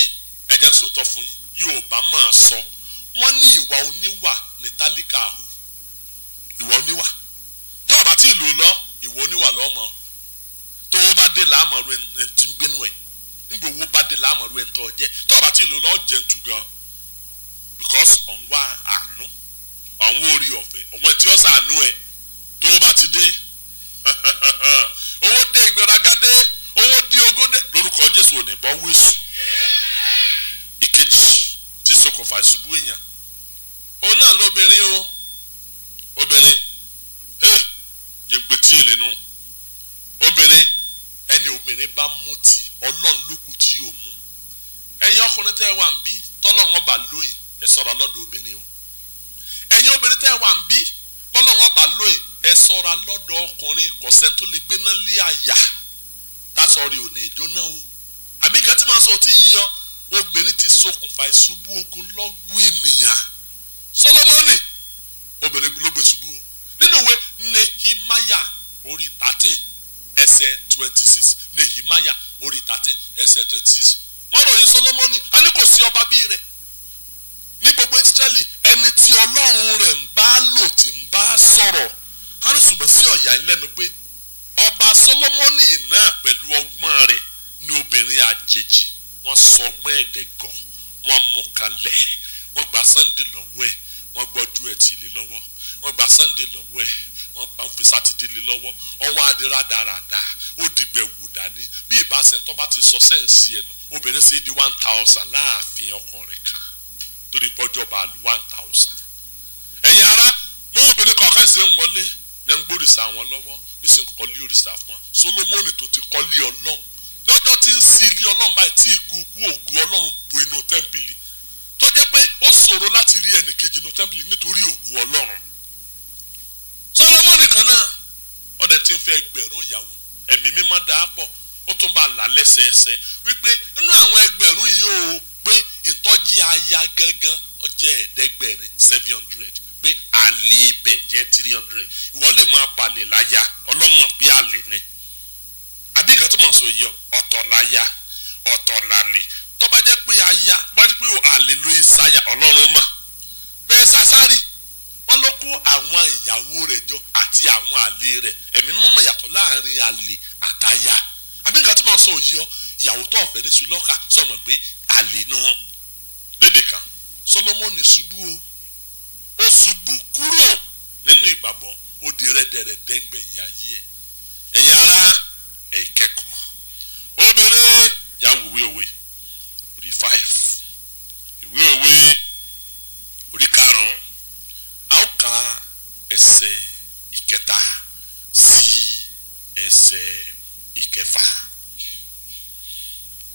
ẹ̀jẹ̀ sòtọ́ fún yín Yorùbá máa sọ wọ́n ní ìwà oníwà ní tálíkà hù ìwà oníwà tó bá tí ìlú lọ ìwà oníwà lọ́ọ́ máa hù tó o bá dé làámọ̀rú ẹ̀ tí ń gbénu ẹ̀ nígbà owó bá dé làámọ̀rú ẹ̀ ń tọ́ jẹ́ tó bá tí ìlú lọ jẹ́ ń tú gan because ọ̀n wá àánú àwọn orí ọ̀fẹ́ ọ̀wọ́n tí ó sàánú ẹ̀ tó o bá ti dé owó dé ìgbéraga dé owó dé ogó dé lórúkọ Jésù ò ní bọ́ wíṣù ìkejì tí ṣokùnfà ìṣubú èèyàn òun náà lóbìnrin o obìnrin jẹgbẹ tí èlé nu obìnrin ẹni obìnrin bá mú ti Ọlọ́run lókù tí ò mú ẹ̀yin ọkùnrin tẹ́ ẹ wà ń bí tọ́lọ́run ọba lóyìn ẹ ṣọ́ra lọ́dọ̀ obìnrin o ẹ̀yin obìnrin tẹ́ ẹ wà ń bí tọ́lọ́run ọba lóyìn ẹ ṣọ́ra lọ́dọ̀ ọkùnrin kọ̀sẹ́ tó lè gbéná lé àyà tásọ̀rì ò ní jóná o àbí nǹkan tí màá sọ tí yíyọ obìnrin ti ṣokùnfà ìṣubú ogunlọ́gọ̀ ènìyàn Sólómọ́nì obìnrin ló gbé ṣubú o nínú ìwé Nehemiah orí 13 ẹsẹ̀ 26 Nehemiah orí 13 ẹsẹ̀ 26 wọ́n ròyìn Sólómọ́nì a ní kò sí ọba bí rẹ̀ ní gbogbo Ísírẹ́lì ẹni tí Ọlọ́run rẹ̀ ń bá lò tí ń bá sọ̀rọ̀ a ní ṣùgbọ́n sí ọ̀yà ìlẹ́nu pé ọba Sólómọ́nì náà pẹ̀lú ọgbọ́n rẹ̀ ní obìnrin àjèjì wọ́n sọ ọgbọ́n ẹ̀dẹ̀gọ̀ wọ́n mú kalẹ̀ wọ́n gba Sunday lọ́wọ́ ẹ̀ wọ́n gbọ́dú ẹ̀ tì lé lọ́wọ́ wọ́n gba Sunday lọ́wọ́ ẹ̀ wọ́n bá fi sátidé lé lọ́wọ́ ọwọ́ adira dáradá ó dìgbẹ̀ wù dání bí ìbáṣẹ tó bá ti sọ sẹ́ǹsì ẹnu obìnrin sì di 1000 láàfin ọkùnrin kan torí pọ́jọ́ bá lu 1000. ẹ̀yin ara mọ́ obìnrin kọ̀ọ̀kan ṣe ń wọlé ní ń gbóríṣà wọn lọ́wọ́ níṣẹ́ kọ́ lé òrìṣà fún wọn Sólómọ́nì tó ti kọ́ lé Ọlọ́run lọ́jọ́ tí ń sin ilé Ọlọ́run báyìí tí ìkúùkú ògùn Ọlọ́run bo inú tẹ́ḿpìlì tó jẹ́ pé ó ṣòro láti rí ẹnì kejì inú tẹ́ḿpìlì nítorí ògùn Ọlọ́run Sólómọ́nì kan náà ọ̀dẹ̀ tí ń fẹ́ ẹgbẹ̀rún ìyàwó ẹ̀mí mímọ́ dáa pọ̀ ó tún bá là lẹ́sẹẹsẹ wípé nínú àwọn ẹgbẹ̀rún yìí ó pé ìtọ́jú aya gangan ó jẹ́ ẹ̀ẹ́dẹ́gbẹ̀rin 700 pé àlè ibẹ̀ jẹ́ 300 ìwọ lè máa palẹ̀ láyà ọlọ́mọ bí àlè ni àbí nǹkan tí mo sọ yìí ọ̀tọ̀ láyà ọ̀tọ̀ làlè tó bá jẹ́ pé aya bá jẹ́ pé àlè ló ń sáyà Ọlọ́run mọ̀ bẹ́ẹ̀ sásárì wọ́n ló kó àwọn ìyàwó rẹ̀ jọ àti àwọn àlè rẹ̀ ẹ̀mí mọ́mọ́ yàtọ̀ láàrin àlè àtaya àbí nǹkan tí mo sọ yìí ìyàwó tó ọ̀fẹ́ ní sulọ́kà sọ̀mọ̀ pé àlè náà lédè kan Sólómọ́nì ṣubú ó ṣubú kúrò nínú ìgbàgbọ́ ó di rẹ́dẹ̀rẹ́dẹ́ ńgbẹ̀yìn ayé ẹ̀ ẹ̀yin ará ẹ̀ kẹ́kọ̀ọ́ obìnrin yà wò ìwé òwe orí 5 ìwé òwe ẹsẹ̀ ìkẹta sí ẹsẹ̀ ìkẹfà.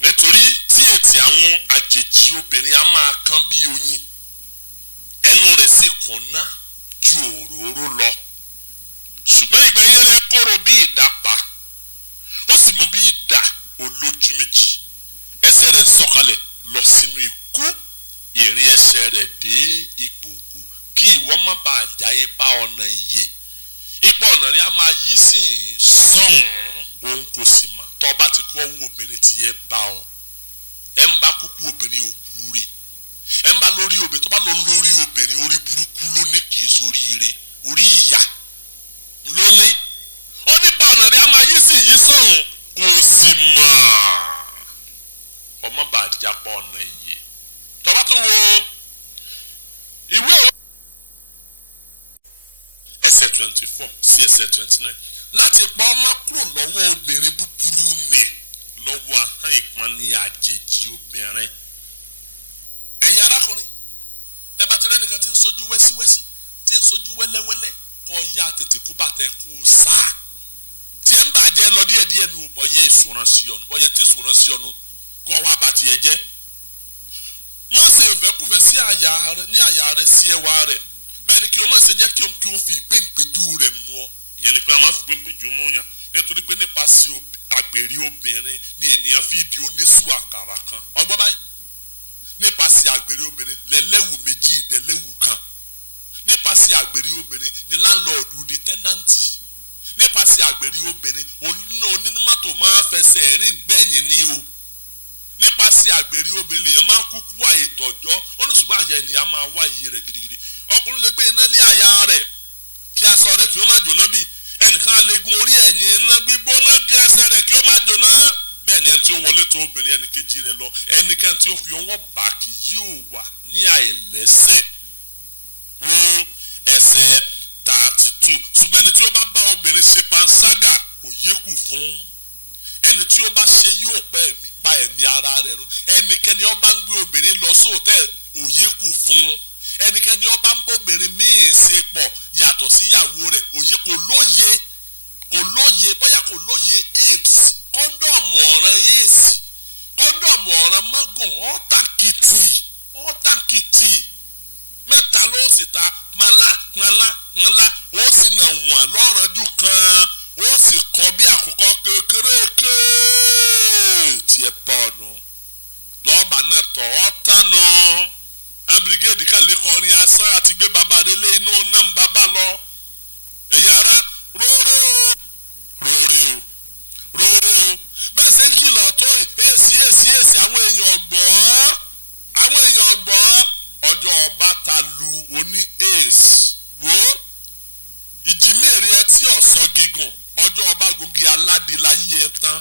nítorí tí ètè àwọn àjèjì obìnrin á máa kán bí oyin, ẹnu rẹ̀ sì kúnná ju òróró lọ, ṣùgbọ́n ìgbẹ̀yìn rẹ̀ korò bí ìdàpá, ó sì mú bí idà olójú méjì. ẹsẹ̀ rẹ̀ sọ̀kalẹ̀ lọ sínú ikú, ìrìn ẹsẹ̀ rẹ̀ dé ipò òkú, kí ìwọ má bàa já ipa ọ̀nà ìyè. ipa ọ̀nà rẹ̀ á máa yí sí sọ́hùn, òun kò sì mọ̀. tó o bá ti kú ọwọ́ obìnrin tí ẹ bá ọ, ẹ ń bá kúkú obìnrin òkú rí, ẹ ń bá lórí obìnrin tó bá lọ lórí obìnrin orí burúkú ló ní, kì í sórí ire, orí ìyà ló ní. ó nípa ọ̀nà rẹ̀ á máa yí sí yí sọ́hùn, kò sì mọ̀. ọmọ bá jápọ̀ ọ̀nà ìyè. tó bá tó wo ìwé òwe ẹsẹ̀ 24 sí ẹsẹ̀ 29, láti pa ọmọ kúrò lọ́wọ́ obìnrin búburú nì, lọ́wọ́ ahọ́n ìpọ́nni àjèjì obìnrin. ẹ̀yin arákùnrin, tẹ́ bá ti rẹ́ nìkan tí ń sojú wẹ́síwẹ́sí, tí ń sojú wẹ́lẹ́wẹ́lẹ́, kọ́ ya tètè kó bàtẹ́ kó o sá. tí ń bàjẹ́ lọ díẹ̀díẹ̀ nu bọ́yẹ ìṣúná sí ọ̀nù, bọ́yẹ tí ìṣúná sí ọ̀nù kọ́ wá bá tiẹ̀ jẹ́. má ṣe ìfẹ́kùfẹ́ sí àyà rẹ, ní àyà rẹ sí ẹwà rẹ̀, bẹ́ẹ̀ ni kí o má ṣe jẹ́ kí o fi ìpéǹpéjú rẹ̀ mú ọ. ìyẹn ni pé a máa fi ìpéǹpéjú mú yàn, nítorí pé nípasẹ̀ àgbèrè obìnrin ni ènìyàn fi di oníṣù àkàrà kan. ọgbọ́n báyìí, nípasẹ̀ àgbèrè obìnrin lẹ́lẹ́wù méjì ìdẹ́lẹ́wù kan. nípasẹ̀ àgbèrè obìnrin ni láńlọ́ọ̀dù di tẹ́nàntì. nípasẹ̀ àgbèrè obìnrin onímọ́tò máa fẹsẹ̀ rìn gbẹ̀yìn ní o. nípasẹ̀ àgbèrè obìnrin lèèyàn máa kúkú àìtọ́jọ́, ó ní ṣùgbọ́n àyà ènìyàn máa wá iye rẹ̀ gidigidi. ọkùnrin lè gbé iná ní àyà rẹ̀ kí aṣọ rẹ̀ kí ó má jóná bí, ẹnìkan á lè gun orí ẹ̀yìn iná gbígbóná kí ẹsẹ̀ rẹ̀ kí ó má jóná. bẹ́ẹ̀ ni ẹni tí ó wọlé tó obìnrin ẹnìkejì rẹ̀ lọ, ẹnikẹ́ni tí ó fi ọwọ́ bà kì yóò wà ní àìlẹ́ṣẹ̀. wo ẹsẹ̀ 32, ṣùgbọ́n ẹni tí ó bá bá obìnrin ṣe panṣágà òye kù fún. ẹni tí ó bá ṣe yóò pa ẹ̀mí ara rẹ̀ run. ẹnikẹ́ni ó bá ń gbé obìnrin lọ sóòtẹ́ òye kù fún. ẹnikẹ́ni ó bá ń bóbìnrin míì ṣe pọ̀ yàtọ̀ sí ìyàwó rẹ̀ òye kò lóye bóyá kò lóye AIDS, kọ́ńdọ̀mù ọ̀ràn AIDS, kọ́ńdọ̀mù ọ̀ràn mágùn, ọ̀tàkìtì mẹ́ta ló sì ta pọnlá ó sì nà wọ́n lọ́rànjú kan, ó sì kọ́ bí àkùkọ kékeré tí ẹ bọ́ ọ̀nà lọ́ọ̀bà náà tọ̀ ọ́ tán nù. abirigéèdì kan lè kọrin asán àti gbé baba délé inú náà ń bàbá lọ. ẹ̀yin ará róore o bẹ́ẹ̀ ṣe ń kìlọ̀ tó èsì àwọn èèyàn ọgbọ́n ọjọ́ ọba ta lu oní ace wo ìjìmẹ̀rì ẹ tí ọ̀sọ́ gígùn, ọjọ́ ọba gungi aládìláyé ẹ tán.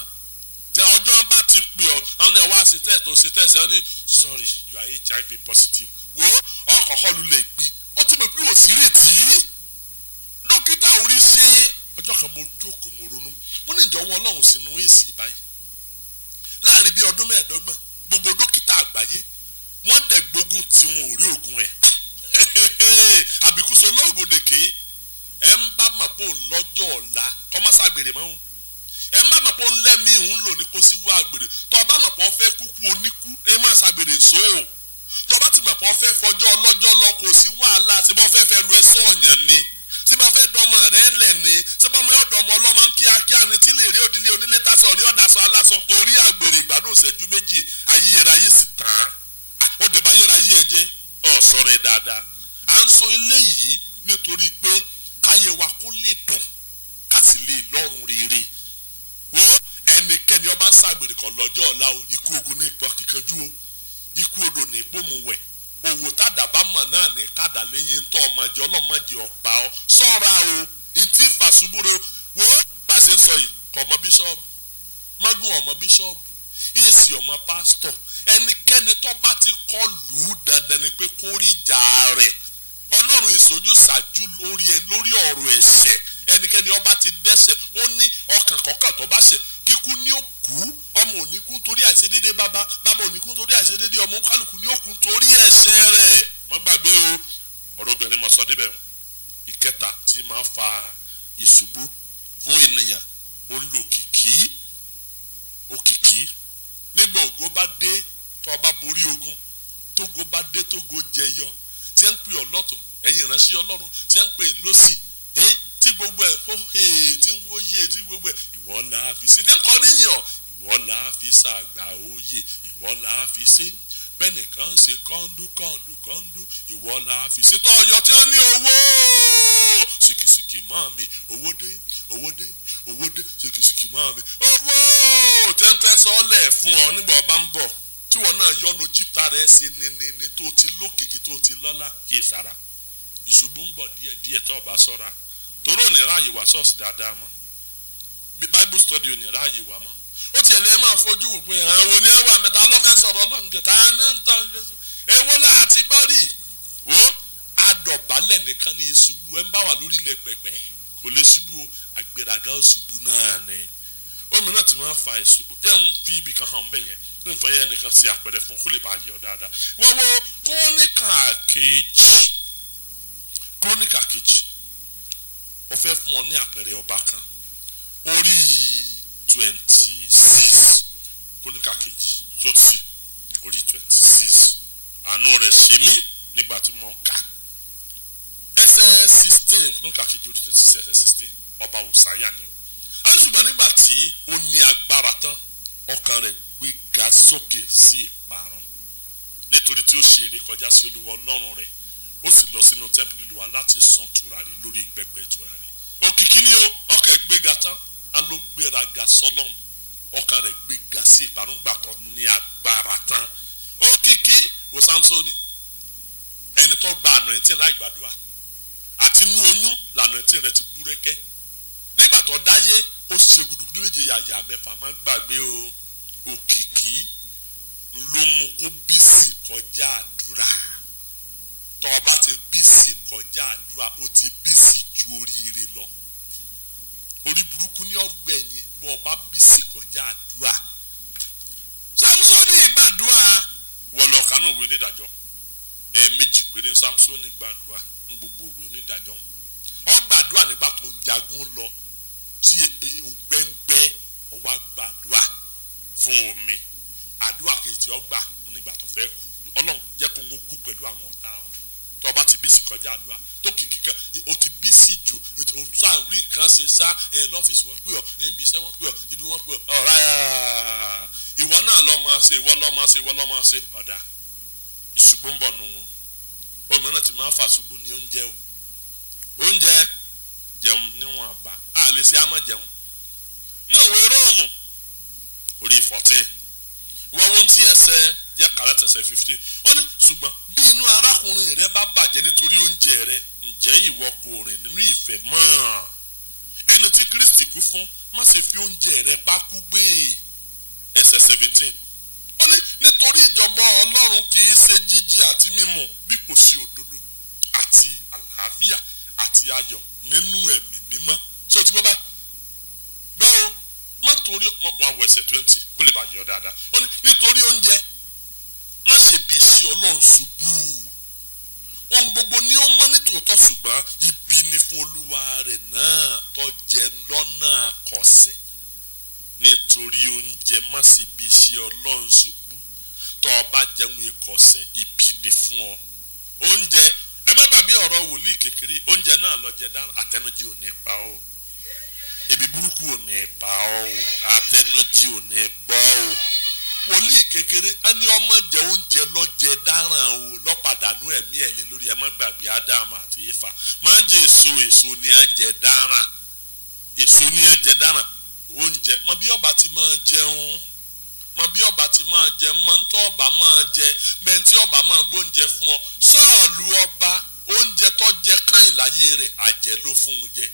tẹ ọjọ́ ọba ti pè ọ́ àwọn ẹ̀ wá ṣe test ẹ ní sorry you are HIV positive. wo ọkọ̀ọ̀kọ̀ lulẹ̀ gbí, ó ti mọ̀ pé ò sí retí. dókítà orí ṣe ọjọ́ kan mo jókòó mo ronú, mo ní ìjọwọ́ ọlọ́run sínú èsì báyìí. láàrin bíi ọdún 25 gbogbo dókítà àgbáyé wọ́n dẹ̀ gbógun tí wọn ò rí ògùn ẹ̀. àbíkúsọ lọ́gòdèké ẹ̀ ń bá mọ̀ pé òun lọ́jọ́ ọ̀la kọ́ má ṣàgbèrè mọ́ òun. ẹ̀ ń bá mọ̀ pé òun lẹ́mìí òun lò ní kó sí wá àgbèrè. tọ́ ọ bá mọ̀ pé wọ́n fẹ́ kúkú oníkú ẹ̀ má ṣàgbèrè sóò. tọ́ ọ bá ti mọ̀ pé wọ́n fẹ́ fọjọ́ ọlọ́jọ́ lọ kò sí wàhálà tí wọ́n fẹ́ ru ẹ̀sọ́ ọ̀yàn ni, tí wọ́n fẹ́ dọmọ rẹ̀ lẹ̀ ni, tí wọ́n mọ̀ ọ̀dọ̀mọ ọlọ́mọ kíákíá ni, tí lè rí òdìlé onílé tásọ̀ rí ọ̀dàsọ aláṣọ torí àgbèrè ìgbádùn ìṣẹ́jú méjì ayérayé sì tán. ó dẹ̀ bá ayérayé ẹ jẹ́ sọ̀rọ̀ ẹ̀ dáadáa. à ń sọ eléyìí nítorí pé káyé wa kó lè dùn ká sì lè lọ́rùn rere. wo ẹnikẹ́ni ó bá ń ṣàgbèrè kan lọ́jọ́ ọ̀la o, ikú ogun ní ipò kíkanjú o, ikú odò ní ipò mùwẹ̀, òwò tàdà bá mọ̀ náà ní kàdà lẹ́yìn tó ọmọdé ọlọ́mọdé ọ̀pá ọ sọ́ra o, ìtì fàṣubúro. wo pàṣẹ sọ yìí kọ́ ọmọ bíṣọ́ọ̀bù, mágùn ọmọ bíṣọ́ọ̀bù, èsì ọmọ pásítọ̀, ẹnikẹ́ni tó bá ti kọ́ lù ú dandan ni pé kó rí ìjà rẹ̀. ọlọ́run ìṣojú ṣáájú lórí ọ̀rọ̀ ẹ̀ṣẹ̀. ẹnikẹ́ni ó bá ti dẹ́ṣẹ̀ ó ní ọkàn kọ̀ọ̀kan tó bá ṣẹ̀ kíkú ní òkú, ọmọ òní kú torí àìṣedéédé bàbá òní kú torí àìṣedéédé ọmọ, kálukú ní òkú torí ẹ̀ṣẹ̀ rẹ̀. má gbàgbé o ọ̀rọ̀ obìnrin mọ̀ sọ débẹ̀ ìkẹta tí máa fa ìṣubú fún ènìyàn ó ń lo òkìkí nígbà ògo bá dé tó bá borí ogun tógo bá dé tógo jẹyọ tí ń pè ọ́ lọ́tún ẹ̀yin ìránṣẹ́ Ọlọ́run tí ń pè lọ́sì tí gbogbo ẹ̀ kó tí ń wóye tí gbogbo ẹ̀ ìwọ la fi sí tí ń kọ́ níyàn ìwọ la fi ṣàgbà òye ìwọ la fi sí bẹ́nìkan ṣe kọ́ńdú ìwọ la fi ṣe tó ọyọ tí wọ́n ní owó sìkìsìkì mọ́ mi owó dé sìkìsìkì mọ́ mi owó tẹ́ńtẹ́ sọ́ọ́lẹ̀ fún ọ nígbà ọba ń bọ̀ tí wọ́n náà yọnu jíìpù rẹ̀ ṣe ni tó ti lókìkí tó ti lọ́lá kí ìsara ìṣubú ń bọ̀ díẹ̀díẹ̀ tó ọba sọ́ra torí ò ní ráàyè wá ṣọ́ọ̀ṣì dáadáa mọ́ bible study ò ní ráàyè wá mọ́ ó tiẹ̀ lè máa fojú wò pé àwọn oní ẹwà mẹ́ta lọ́fẹ́ sọ̀rọ̀ ọlọ́ǹgẹ̀ tá a ní ń tọ́ ewo láti gbọ́rì ó adọ̀bálẹ̀ nìkan ní ìṣubú ẹ̀ ń bá wà lórí ilẹ̀ pẹ̀pẹ̀ kò lè ṣubú àgbéraga òṣubú náà ni omi náà ti máa fa ìṣubú jẹ́ ń fi ibì kan hàn bẹ́ẹ̀ yẹn tó ń fẹ́ yẹn nìkan sí àpẹẹrẹ fún kó lè bá yẹ ọ dáadáa wọ́n wo króníkà kejì wọ́n fẹ́ fún ọ ní àpẹẹrẹ ọba kan orí 26 króníkà kejì sótì orí 26 àánú rẹ̀ ṣe mí nígbà tí mo ń kà ẹsẹ̀ 16 króníkà kejì orí 26 ẹsẹ̀ 16 ọba Hòsáyà ni o a ní ṣùgbọ́n nígbà tí ó ní agbára tán ọkàn rẹ̀ gbéga sókè sí ìparun nítorí tí ó ṣe ìrékọjá sí Olúwa Ọlọ́run rẹ̀ ó sì lọ sínú tẹ́ḿpìlì Olúwa láti san tùràrí lórí pẹpẹ tùràrí òkìkí ni ó ọkàn gbéga tán a ló gbéraga sọ́lọ́run ọkàn rẹ̀ gbéga sí ìparun gbàtọ̀ ní agbára tán òkìkí wo Sámsónì ẹni tó gba anointing láì gbàdúrà àti inú oyún l'anointing rẹ̀ ti búrẹ́kẹ́ nígbà tó dáyé ó ṣe gudugudu méje yàyà mẹ́fà má gbàgbé o òkìkí ló mú kó bísí kọjá àdúrà tó o bá ti bísí kọjá àdúrà ó ti bísí ju oríire lọ orí burúkú ní ọgbẹ̀yìn bó o bá bísí kọjá àdúrà Sámsónì gbàdúrà wọlọ̀kánú òwe onídàájọ́ ẹ̀ẹ̀mejì péré Sámsónì gbàdúrà ní gbogbo òwe onídàájọ́ ó gbàdúrà nígbà tó ń jagun lọ tí ògbẹ́ngbẹ́ ó wá gbàdúrà fún omi àdúrà kejì ọgbà nígbà tó fẹ́ kú Ọlọ́run jẹ́ kó ń kú pẹ̀lú àwọn ọ̀tá wọn tó bá ti bísí kọjá àdúrà tó kìkì kan o ti bísí jù o sá rí nǹkan ṣe sá lọ́fíìsì wọ́n pè ọ́ níbi iṣẹ́ wọ́n pè ọ́ ibi wọ́n pè ọ́ ọ̀rá ìwọ náà lọ́ máa ṣe ọ̀dà ìṣubú ń bọ̀ nù wọn òmíràn ti máa fà ṣubú ní oúnjẹ o oúnjẹ jẹun níwọ̀n àbá a lè ṣe àmọ́ jẹun ní òwe Róòmù orí 14 wọ́n wọ́n tí ẹsẹ̀ yẹ kàlẹ́ tẹsẹ̀ 15 ó ní ṣùgbọ́n bí inú arákùnrin rẹ bá bàjẹ́ nítorí oúnjẹ rẹ ǹjẹ́ ìwọ kò rìn nínú ìfẹ́ mọ́ ẹni tí Kristi kú fún má ṣe fi oúnjẹ rẹ pákú gbé ẹsẹ̀ 17 ó ní nítorí ìjọba Ọlọ́run kì í ṣe jíjẹ àti mímu bí kò sí òdodo àti àlàáfíà àti ayọ̀ nínú ẹ̀mí mímọ́ ṣé o ti gbọ́ báyìí gbọ́ o má torí wà wọ ẹsẹ̀ 20 kó lè bá yọ dáadáa ó ní nítorí oúnjẹ má ṣe bí iṣẹ́ Ọlọ́run ṣubú ohun gbogbo ni ó mọ́ ní tòótọ́ ṣùgbọ́n ibi ni fún Olúwa rẹ̀ náà tó jẹ lọ́nà kọsẹ̀ nítorí oúnjẹ má ṣe bí iṣẹ́ Ọlọ́run ṣubú tó o bá jẹun ìkọsẹ̀ ibi ni fún ọ oúnjẹ ẹ má gbàgbé ọ̀rọ̀ wòlíì kékeré oúnjẹ náà lọ jẹ dáná àtẹnujẹ ò ní pa ọ́ ebi burúkú ò ní pa ọ́ o àtẹnujẹ ò ní gbọ́ o wòlíì kékeré ẹni ọmọ jẹ oúnjẹ lọ jẹ dáràn o lọ́pàdánù ẹ̀mí ẹ̀ lé lórí ẹ má gbàgbé Ádámù àti Éfà má jẹ èso ní ẹ̀jẹ̀ dáràn èso ní ẹ̀jẹ̀ dáràn oúnjẹ mọ bí ọba ti máa jẹun mọ bí ọba ti máa jẹ mọ ń tọ́ ọba máa jẹ bẹ́ẹ̀ tí ọba máa gbóúnjẹ fún ọ Sọ́ọ̀lù ọba oúnjẹ tó jẹ káyìn láyé rẹ̀ àjẹ́ ló fún un jẹ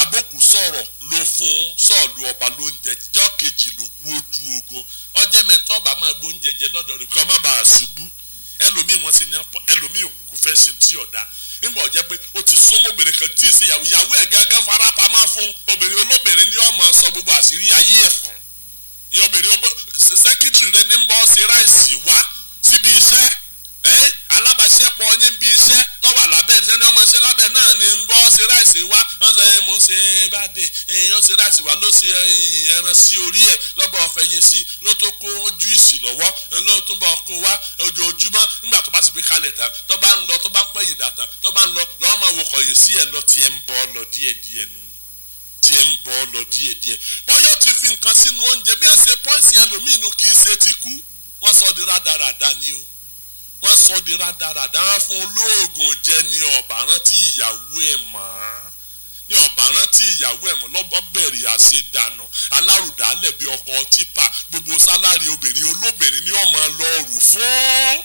àbókù sọ̀rọ̀ ló fún Sọ́ọ̀lù ọba lóúnjẹ jọ́ kejì ló kú ojú ogun ọjẹ́ mẹ́tọ́ ọba máa gbóúnjẹ jẹ lọ́dọ̀ rẹ̀ kí ọmọ bá a ṣubú ẹlòmíì wọ́n ti ní ọ̀pọ̀ ẹlòmíì òkùnkùn fẹ́ ṣe tí ọ̀dà nígbà ọ̀jẹ́ pé ó ti súnmọ́ obìnrin kan tí ì sí ìyàwó ẹ̀ gángan fara pamọ́ fún obìnrin olóbìnrin ni ọmọ sọ gbogbo àṣírí ayé ẹ̀ fún obìnrin sẹ́kítírì rẹ ní bọ́ ṣe ráìsì wá síbi iṣẹ́ alábàáṣepọ̀ yín bí iṣẹ́ tó wà lábẹ́ ẹni ọmọ iṣẹ́ lábẹ́ náà ní ráìsì wá wọ́n sọ mo ṣe báde ó ṣe ráìsì wá ló ṣe ẹran sí orí ẹ̀ lọ́bọ̀ ọ̀fẹ́ yẹn sí ló tó kó júìsì lọ́wọ́ ló tún bọ̀ kó wá ojoojúmọ́ nígbà tó bá sì gbé kalẹ̀ tán tó bá ń lọ tó bá ń pẹ́ yìí dàtàn tó bá ń lọ lọ́wọ́ máa wò kọ̀yìn sí ẹ̀ lọ tiẹ̀ ń bọ̀ lọ díẹ̀díẹ̀ nù tiẹ̀ ń bọ̀ lọ díẹ̀díẹ̀ bọ́yọ̀ ti fi nǹkan sínú oúnjẹ bí wọ́n ṣe pọ́ǹsì ẹlòmíì nù kì í ṣe ti kú wọ́n sọ di rádaràda ni o wọ́n sọ di rádaràda wọ́n fún olóògùn jẹ ní ọ̀bàrán tí ìyàwó ẹ̀ mọ́ ní ọ̀bàrán tí ìyàwó ẹ̀ mọ́ lọ́bọ̀ bẹ̀rẹ̀ àṣedànù alárùdálẹ̀ bí ọkọ̀ tipa gbogbo sálárì obìnrin olóbìnrin ní ọmọ lọ́ọ̀rù fún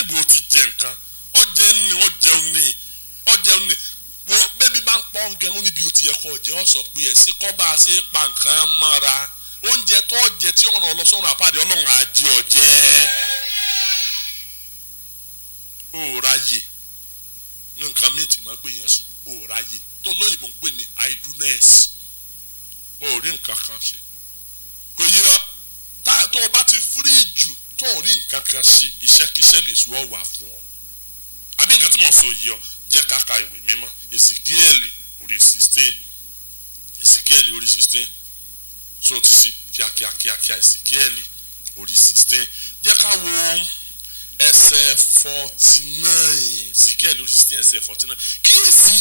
ègbò ti jẹ nǹkan ọjẹun ni wo bébí bá ń pọ́ gẹ̀rún níbi ó ti yẹ kọ́ ọ̀jẹ̀ ọ̀ sọ pé ẹ̀ sí kọ́ bá a ṣe pa nǹkan mọ́ra oúnjẹ tó jẹ tí ọ̀ràn ọlọ́sọ̀rọ̀ àpàdé ọlọ́run àjẹ ọ̀jẹ́ òòráyè ní nǹkan méjì máa gbé yẹn ṣubú òòráyè tó lóyìnbó ń pè ní idleness ó rí nǹkan kan ṣe kò yí ọ tó o bá ti fírí jù tó o rí nǹkan kan ṣe iṣẹ́kíṣẹ́ lè sùn ọ̀ wà fún ọ àbí nǹkan tí mo sọ yìí ọ jẹ́ káka ìwé mímọ́ Èsìkíẹ́lì orí 16 Èsìkíẹ́lì orí 16 so ti si kíákíá Èsìkíẹ́lì orí 16 jẹ́ ká wo ẹsẹ̀ 49 Èsìkíẹ́lì orí 16 ẹsẹ̀ 49 kíyèsí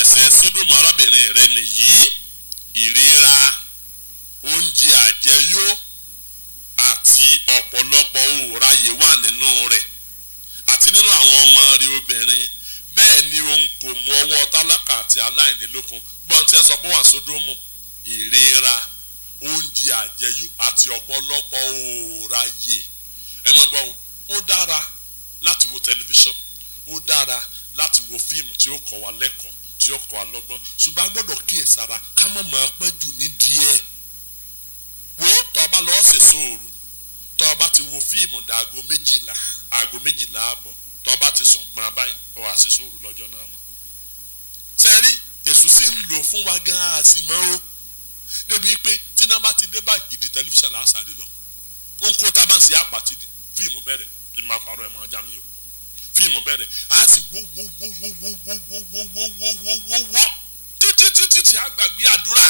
ẹ̀ṣẹ̀ Sódómù arábìnrin rẹ nìyí ìríra oúnjẹ àjẹyó àti ọ̀pọ̀lọpọ̀ òòráyè wà nínú rẹ̀ àti nínú àwọn ọmọ rẹ̀ obìnrin bẹ́ẹ̀ ni òun kò mú ọwọ́ tálákà àti aláìní lókun gbọ́n tí wọ́n sọ pé wà Sódómù ìríra oúnjẹ àjẹyó àti ọ̀pọ̀lọpọ̀ òòráyè ẹ mọ̀ gbọ́ ó dára láti wo tẹlifíṣàn ó dára láti wo fíìmù tí ó kọ́ wa lẹ́kọ̀ọ́ tí ó kọ́ wa lọ́gbọ́n ṣùgbọ́n a gbọ́dọ̀ kíyèsára ká má máa pẹ́ jù nídìí ẹ̀ wo tọ́ ọba lọ́ọ́ sèso òru tọ́ ọba ti wo fíìmù dá aago méjìlá àbọ̀ tọ́ ọba ti sùn gbọ́n abáyé ó wà sèso òru lọ́jọ́ náà mọ̀ sẹ́rí èṣù sì ń lò fún wa gan-an àsìmọ́ o débi pé tí náà bá ti dé báyìí ìdí tẹlifíṣàn là á sáré lọ ó ń kó tá a bá ń ṣe àpàtì di fíìmù bẹ̀rẹ̀ ní máa pàrọ̀ ẹ̀ máa já mi o fíìmù bẹ̀rẹ̀ á sì wó títí tí a gbàgbé àdúrà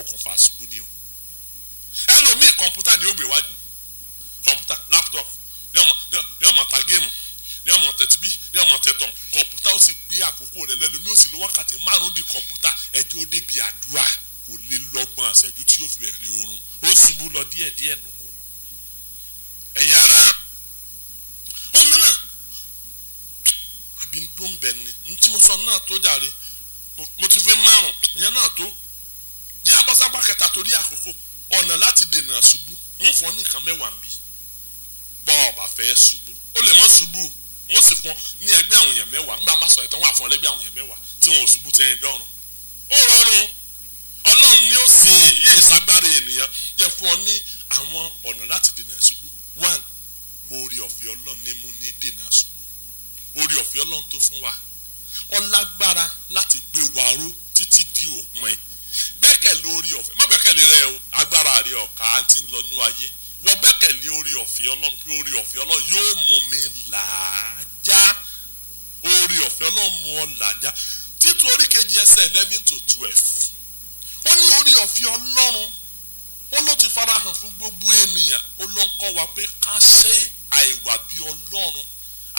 okùnfà ṣubú ni o ẹlòmíì kọ̀ǹpútà ni ó gbé wájú kọ̀ǹpútà láptọ̀pù ní ọmọ ta géèmù ní ọmọ tẹ̀tìbí ní ọmọ tẹ̀tọ̀ kọ̀ǹpútà ó sì gbé àkókò rẹ̀ lẹ́nu ní ó sì lo wákàtí 5 di kọ̀ǹpútà ẹjọ́ ó débi àdúrà kò lè lọ́gbọ̀n àṣẹjú tí ó fi bẹ̀rẹ̀ oorun ó ṣubú lọ díẹ̀díẹ̀ nù o ẹ̀yà ara ó mìíràn àbí ń dún bẹ̀ ni ní tí mo sọ náà tó jàre mo ti fi 5 ìyẹn náà tó jẹ́ abọ́sápá kẹta torí àkókò ọ̀nà láti dènà ṣubú ń fọ́ ní nǹkan 10 ń bì pọ̀ ọ̀bà fẹ́ ṣubú ó lè mọ́ ṣubú wọ́n sì fún ní ẹgbẹ́ àwọn èèyàn 10 ńgbà má sọ ìtàn wà fún ẹlẹ́gbẹ́ àwọn èèyàn 10 tí wọn ò ṣubú tẹ́yìn dọ́rùn ó rọrùn ọlọ́run ni ó ṣe yíyẹ sagbára ènìyàn yẹ fún ọ ní àwọn ọ̀nà láti dènà ṣubú 1 oore ọ̀fẹ́ ọlọ́run ní mú ní dènà ṣubú oore ọ̀fẹ́ ọlọ́run tó fún wa ó lágbára láti gbé wa ró títí di òpin gbẹ́kẹ̀lé oore ọ̀fẹ́ má gbẹ́kẹ̀lé rẹ o agbára rẹ ọ̀ka àti ńlọ́nú ayé wọ́n gbẹ́kẹ̀lé oore ọ̀fẹ́ ọlọ́run pé oore ọ̀fẹ́ ọlọ́run yóò mú mi làájá oore ọ̀fẹ́ ọlọ́run mú ọ làájá Títù orí kejì ẹsẹ̀ 11 to 12 ó ní oore ọ̀fẹ́ ọlọ́run ó ló ti farahàn fún gbogbo ènìyàn ó ló ń kọ́ wa pé ká ṣe àìwà bí ọlọ́run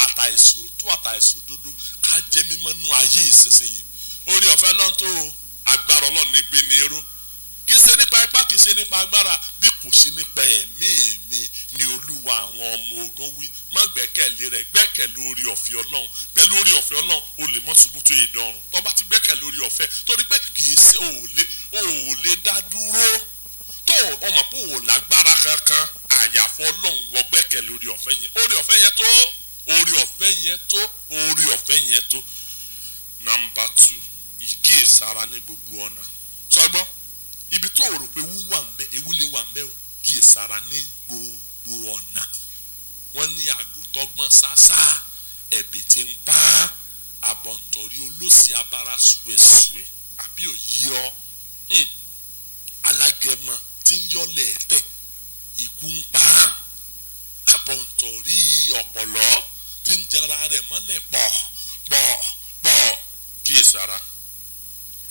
àtàìsòótọ́ àtàìsòdodo ká jẹ́ mímọ́ nú ayé ìsinsìnyí oore ọ̀fẹ́ ọlọ́run tó agbára ọlọ́run ní gbé ní ró kì í ṣe nípa ipá kì í ṣe nípa agbára bí kò sí nípa ẹ̀mí mi ni olúwa àwọn ọmọ ogun wí má gbẹ́kẹ̀lé rẹ̀ gbẹ́kẹ̀lé oore ọ̀fẹ́ ọlọ́run pẹ̀lú oore ọ̀fẹ́ ọlọ́run o lè mọ́ ṣubú tó ìdọ́rùn tó bá ti gbẹ́kẹ̀lé oore ọ̀fẹ́ torí pé kì í ṣe ò lè dá dúró tó ọmọ pé ò lágbára kankan àyàfọ́ ọlọ́run wọ gbẹ́kẹ̀lé oore ọ̀fẹ́ yẹn oore ọ̀fẹ́ yẹn tó oore ọ̀fẹ́ yẹn tó oore ọ̀fẹ́ yẹn tó. Number 2 ìkíyèsára ní gbogbo ọ̀nà sọgbọ́n ibi tó rò pé ewu wà ń bẹ ewu lè wà ń bẹ o kíyèsára ní gbogbo ọ̀nà wọ́n ní àgùntọ́gbọ́n sásá ẹ̀bì tí ń pa àbọ̀ntọ̀rí olóṣì abara ṣùẹ̀ṣùẹ̀ àbí òyí ọ alágẹmọ tí ń yọlẹ̀ tẹ̀ ikú ń pa àbọ̀ntọ̀rí ọ̀pọ̀lọ́ tí ń jẹra rẹ̀ mọ́lẹ̀ pọ̀ kíyèsára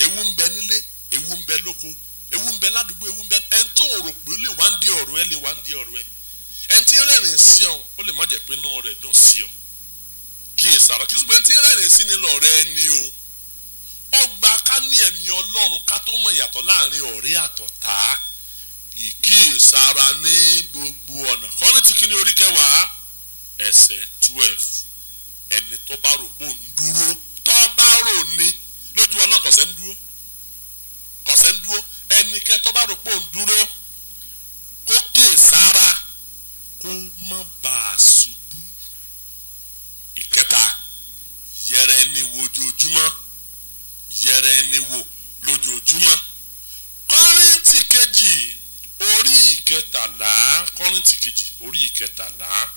ewu ń bẹ nílé, ewu ń bẹ lóko, ewu ń bẹ ládùúgbò, ewu ń bẹ ẹni tó rò pé ó lè wá ń di ọ̀rọ̀ ẹ lè wá ń di ọ̀rọ̀ ẹ, ẹni tí rẹ́rìn sí ọ ó lè má jẹ́ pé inú rẹ̀ dùn sí ọ. kí èsàrà kí ṣùgbọ́n ẹni tí rẹ́rìn sí ni lọ̀rẹ́ ẹni o. ọgbà ká ní ẹ̀mí Ọlọ́run ká tó mọ̀ ìyàtọ̀ láàrin ọ̀rẹ́ àtọ̀tá. ìkíyèsára ní gbogbo ọ̀nà. Kọ́ríńtì kínní orí 10 ẹsẹ̀ 12. ẹni tó bá rò pé òun dúró tó bá rò ní lójú Ọlọ́run kọ̀sẹ̀ ń dúró ẹnikẹ́ni tó bá rò pé òun dúró kó kíyèsára kó má bàa ṣubú. ìkẹta, yẹra ẹni wò lójoojúmọ́. Kọ́ríńtì kejì orí 13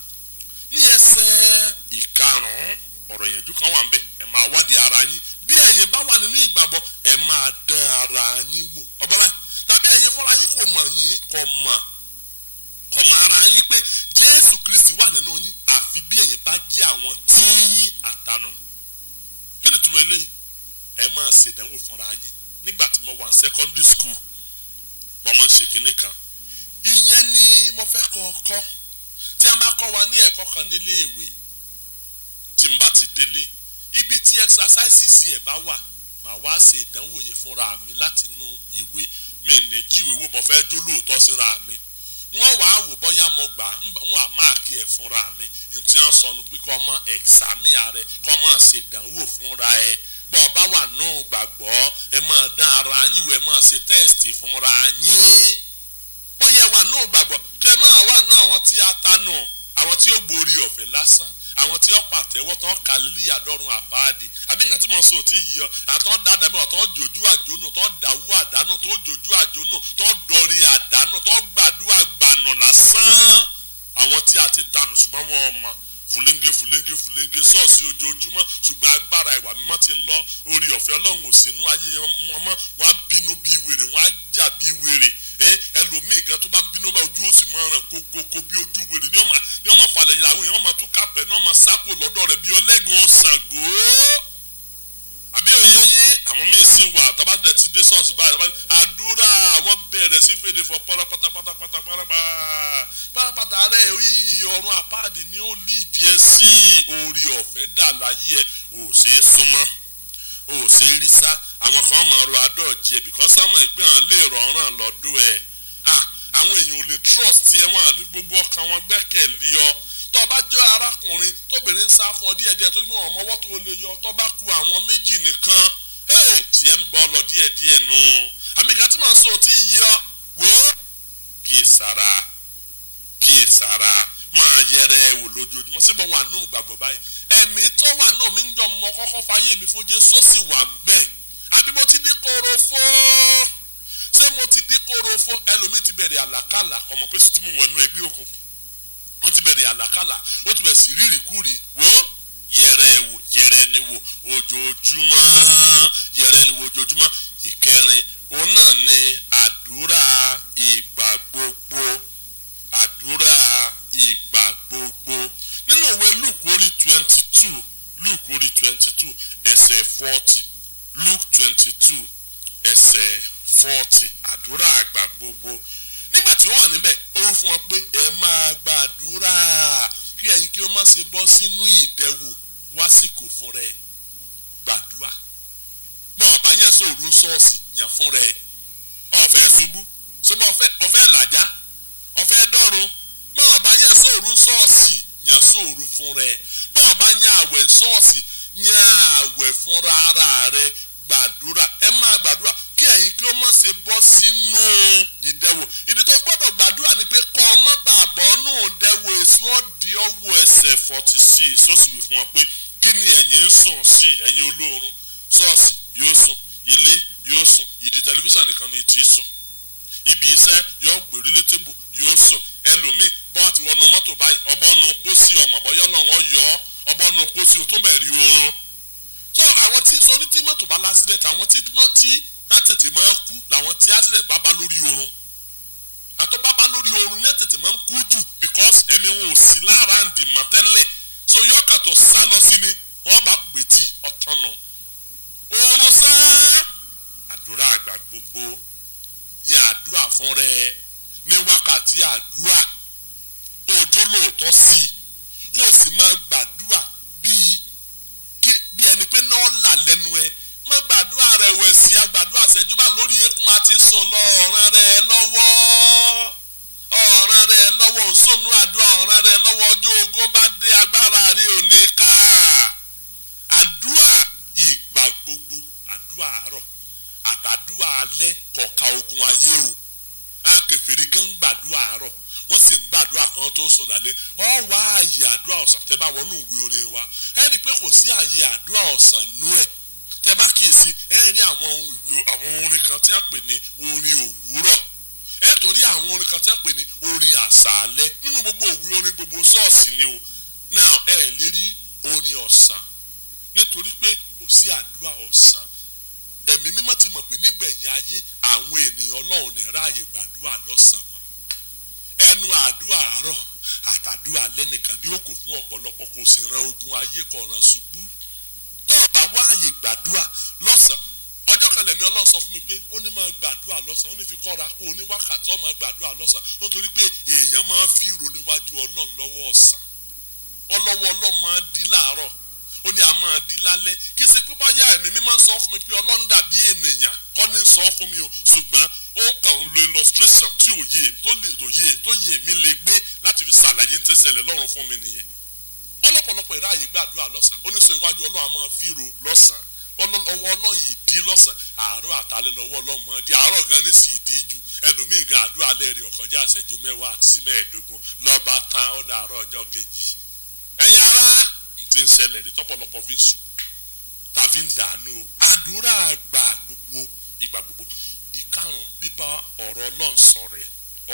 ní ẹsẹ̀ 5 ọ̀rọ̀ ìyànjú kan wà ńbẹ̀. ẹ máa wádìí ara yín bí ẹ̀yin bá wà nínú ìgbàgbọ́ ẹ máa dán ara yín wò. ọba báyìí tàbí ẹ̀yin fúnra yín kò mọ̀ ara yín pé Jésù Kristi wà nínú yín àfi bí ẹ̀yin bá jẹ́ àwọn tí àtànù. kí ni túmọ̀ eléyìí? ẹ máa ṣèdánwò fúnra yín. nígbà tí mo wà ní secondary school mo máa ń ṣe kinní kan, ìyẹn ni mo fẹ́ kọ́ ọkọ́ tí a bá kọ́ wa ní ẹ̀kọ́ kan nílé ìwé. tí n bá ti délé ibi tí exercises ẹ̀ bá wà màá wá ṣe ìdánwò yẹn fúnra mi láti inú ìwé. mi ní jíwèé wò mo fẹ́ jó lóòótọ́ síra mi. wọ́n wàá wò bọ́yá mo gbà ń wà máàkì ẹ̀ fúnra mi. ní tí wọ́n sọnù pé kọ́ mọ ẹ̀xàmì rẹ̀ kọ́ mọ ṣèdánwò fúnra ẹ̀. bọ́ ọ bá wà nù gbàgbọ́ ẹ máa dán ara yín wò ẹ máa ṣe tẹ́ẹ̀sì fúnra yín. bọ́yá wà nù gbàgbọ́ kẹ́ ẹ máa wà nù àwọn tí a tanù, àwọn tí ó gborí ọ̀fẹ́ lásán, àwọn tí ó pàtẹ́wọ́ tó kàlílì àdọ́run àpáàdì. àbí nǹkan tí mo sọ tí yìí ọ àtọ́ dáadáa mẹ́wàá tó jòjú àjónù tó dàwú àdánù tó jòjú àjónù tó dọ̀rí àdánù tó gbàdúrà gbànù lásán. àwọn tí a ti tanù ṣùgbọ́n wọn mọ̀ fúlẹ́ńgé sọ́ọ̀sì ojoojúmọ́ ṣùgbọ́n agbára ìwà mímọ́ ti ń lọ. orí ọ̀fẹ́ Ọlọ́run ò sínú ayé wọn mọ́. wọn á bínú bí wèrè, wọn á jà bí wèrè. ẹlòmíì gan tó bá bínú bá ojú ó sì máa ràn kókó bí ojú wèrè ní ọmọ falẹ̀ yìí àwọn èèyàn máa tún kápẹ́ ní ọmọ sákò lọ́dọ̀ rẹ̀ bí ọlẹ́gùn Ṣàngó. àbí òye yín àwọn míì sì wà tọ́ba dẹ̀ ti dé ṣọ́ọ̀ṣì báyìí àdúrà àwọn bẹ̀rẹ̀ sí fèdè fọ pátápátá rẹ̀ ọ̀run àpáàdì ni ó lì díẹ̀ sí. orí ọ̀fẹ́ dà láyé ẹ̀ ò ṣe é súnmọ́ ò ṣe é rí sá. àwọn kan máa ro adọ́ọ̀jì ẹ̀ bìkọ́ sọ́mọ̀ ìpín lè rọ̀ràn lọ́dún ẹ̀. àwọn èèyàn ò lè trust ẹ wọn àti gbogbo ọkàn wọn gbẹ́kẹ̀lé ọ. tó bá jẹ́ arákùnrin tóbìnrin ń sá fún ọ díẹ̀díẹ̀ tó fi hàn ọmọwọ́ tó lè yọ tó bá ku àwọn méjì nìkan tí ẹ ń bọ́ lọ díẹ̀díẹ̀ nù. àmì ìgbà tí màá sọ tí yí ọ wò ó kíyèsára máa yẹrẹ ẹ wò lójoojúmọ́ síbẹ̀ wà nù gbàgbọ́ báyìí. ẹ̀mí tó wà náà mi ń jọ mọ kọ́kọ́ fàyè mi fún Jésù ó sì wà ń bẹ̀. àbí mo ti ní korofo ṣé mo ti dín korofo? ẹlòmíì ti bẹ̀rẹ̀ àlàkàlà ọmọ pé sì ti mú wọnú ẹgbẹ́ òkùnkùn. wọ́n ti bẹ̀rẹ̀ àlàkàlà ó ti bẹ̀rẹ̀ sí rírìkúrì wò ó yẹrẹ ni wò ojoojúmọ́. ìkẹrin òun náà ni àdúrà ìgbà gbogbo. nínú ìwé Luke orí 22 ẹsẹ̀ 40. Luke 22 ẹsẹ̀ 40 àdúrà àgbà gbogbo. nígbà tí ó wà níbẹ̀ ó wí fún wọn pé ẹ máa gbàdúrà kí ẹ̀yin kí ó má ṣe bọ́ sínú ìdẹwò wásìkò fún rẹ̀. gbàdúrà bọ́n ọ̀bá yẹn sóòrù ṣọ́ọ̀ṣì yàn fún rẹ̀. ọ̀fẹ́ ṣubú ṣùgbọ́n ọ̀fẹ́ làjá ọ̀fẹ́ dọ́run. bọ́n ọ̀bá yẹn sóòrù ṣọ́ọ̀ṣì yàn sóòrù fún rẹ̀. bọ́n ọ̀bá yẹn àwẹ̀ ṣọ́ọ̀ṣì yàn àwẹ̀ fúnra ara rẹ̀. gbàdúrà ẹ máa gbàdúrà kí ẹ̀yin kí ó má ṣe bọ́ sínú ìdẹwò. ìdí tó gbọ́dọ̀ gbàdúrà ni pé kọ́ ọ má bàa bọ́ nù ìdẹwò èso ọ̀dì ọwọ́ ẹsẹ̀ 46 ó sì wí fún wọn pé kí ni ẹ̀yin ń sùn sí ẹ̀yin olóorun? ṣọ́ọ̀ṣì yóò sùn, ilé yóò sùn, ìdí tẹlifíṣàn nìkan ni ìtì sùn, ibi iṣẹ́ yóò gbèrí lé tébù yóò sùn. ẹlòmíì bọ́ àti wọnú mọ́tò báyìí ọbọ̀nù pósí ọmọ bọ́yọ́ lọ́wọ́ yọ ọbọ̀nù pósí o tó bẹ̀rẹ̀ oorun. so àwọn tí sọ ní tí mọ́tò bá lásìdẹ̀tì àwọn tí wọ́n tètè máa kú làwọn tí accident bá bá lórí oorun. àtọ́ bá bá lórí oorun ní tètè máa ń kú jù because ẹ̀mí wọn ò sí lára ǹdìmọ̀ tẹ́lẹ̀. so yọkà tó sá lọ sí ni wọ́n bá pè tí ọ̀tán nù. oorun sáá àdúrà àgbà gbogbo ní àdúrà fún rẹ ní wákàtí àdúrà òjò lóòótọ́ sí kó o sì máa gbàdúrà bí ẹni pé náà là lẹ́nu ẹ má gbàdúrà rẹ wẹ̀ sí agbàdúrà ṣẹ́júbà lórí eékún àti sùn lọ ọ̀ràn rẹ lọ́wọ́ òǹsọ̀nù àdúrà ọ̀ràn rẹ lọ́wọ́ ọjọ́ ogun bá dé agbára rẹ ò ní ká àdúrà ìgbà gbogbo àdúrà àárọ̀ àtàdúrà alẹ́ kọ̀ọ̀ka ogun ayé o àwọn kèfèrí gan ń gbàdúrà àárọ̀ wọ́n sì ń gbàdúrà kan tó sùn lálẹ́ ọ wá àyè àdúrà ọ̀sán tẹ́ bá wọnú ìwé orin wa ẹ rí i pé kò sí àyè àdúrà ọ̀sán nú ẹ̀ tẹ́ bá kíyèsí ẹ rí àwọn orin kan tí wọ́n pè ní orin òwúrọ̀ ẹ torí àwọn orin kan tí wọ́n pè ní orin àṣálẹ́ nínú gbogbo ìwé orin gbogbo ṣọ́ọ̀ṣì ni o now ẹ lè rí orin ọ̀sán nítorí pé kò sí àdúrà ọ̀sán ẹ̀mí mímọ́ ti mọ̀ pé nígbẹ̀yìn ayé àwọn ènìyàn Ọlọ́run ní ráàyè gbàdúrà lọ́sàn mọ́ ẹnu àdúrà àárọ̀ àtàdúrà lẹ́nìkan ní òkò fún ọ̀pọ̀lọpọ̀ kò sì ran ogun ayé kọ̀ọ̀ràn ṣubú tó o bá wá àyè gbàdúrà lọ́sàn ọjọ́ kan lẹ̀mí Ọlọ́run sọ fún mi pé ó ní máa gbàdúrà lọ́sàn ó ní fi kọ́ra kó o ní wákàtí ó máa gbàdúrà lọ́sàn nítorí pé èèyàn máa fi ìrò níwájú Ọlọ́run lọ́wọ́ ọ̀sán Ọlọ́run máa dí láàárọ̀ ó ní a máa di lálẹ́ kí ṣe pé báyà ẹ̀mí mi máa ń sọ fún mi pé Ọlọ́run dàbí ènìyàn kọ́ ní sọ fún mi o ṣùgbọ́n ó kàn ń lo illustration tí tó yé mi lè gbé láti fi ṣàlàyé ń tẹ́sẹ̀lẹ̀ lọ́rùn fún mi nìyẹn ọlọ́pọ̀lọpọ̀ ìráàyè gbàdúrà lọ́sàn ó ní sọ iwájú Ọlọ́run a máa fíro lọ́sàn Ọlọ́run ìdí lọ́sàn àárọ̀ àtàlẹ́ lọ́wọ́ Ọlọ́run máa di àárọ̀ gan ní sì ìdí jù ẹlòmíì gan àdúrà lẹ́ẹ̀rí ọ̀kọ́jà àṣẹjú 10 àti sí 15 lọ́ba tán ó dàárọ̀ ọjọ́ kejì ẹ̀yin ará tí ń ṣẹlẹ̀ ní tọ́pọ̀lọpọ̀ fi ń ṣubú tàbí ń dànù o àdúrà àgbà gbogbo ìgbà gbogbo ìkarùn bíbá ọ̀rọ̀ Ọlọ́run sọ̀rọ̀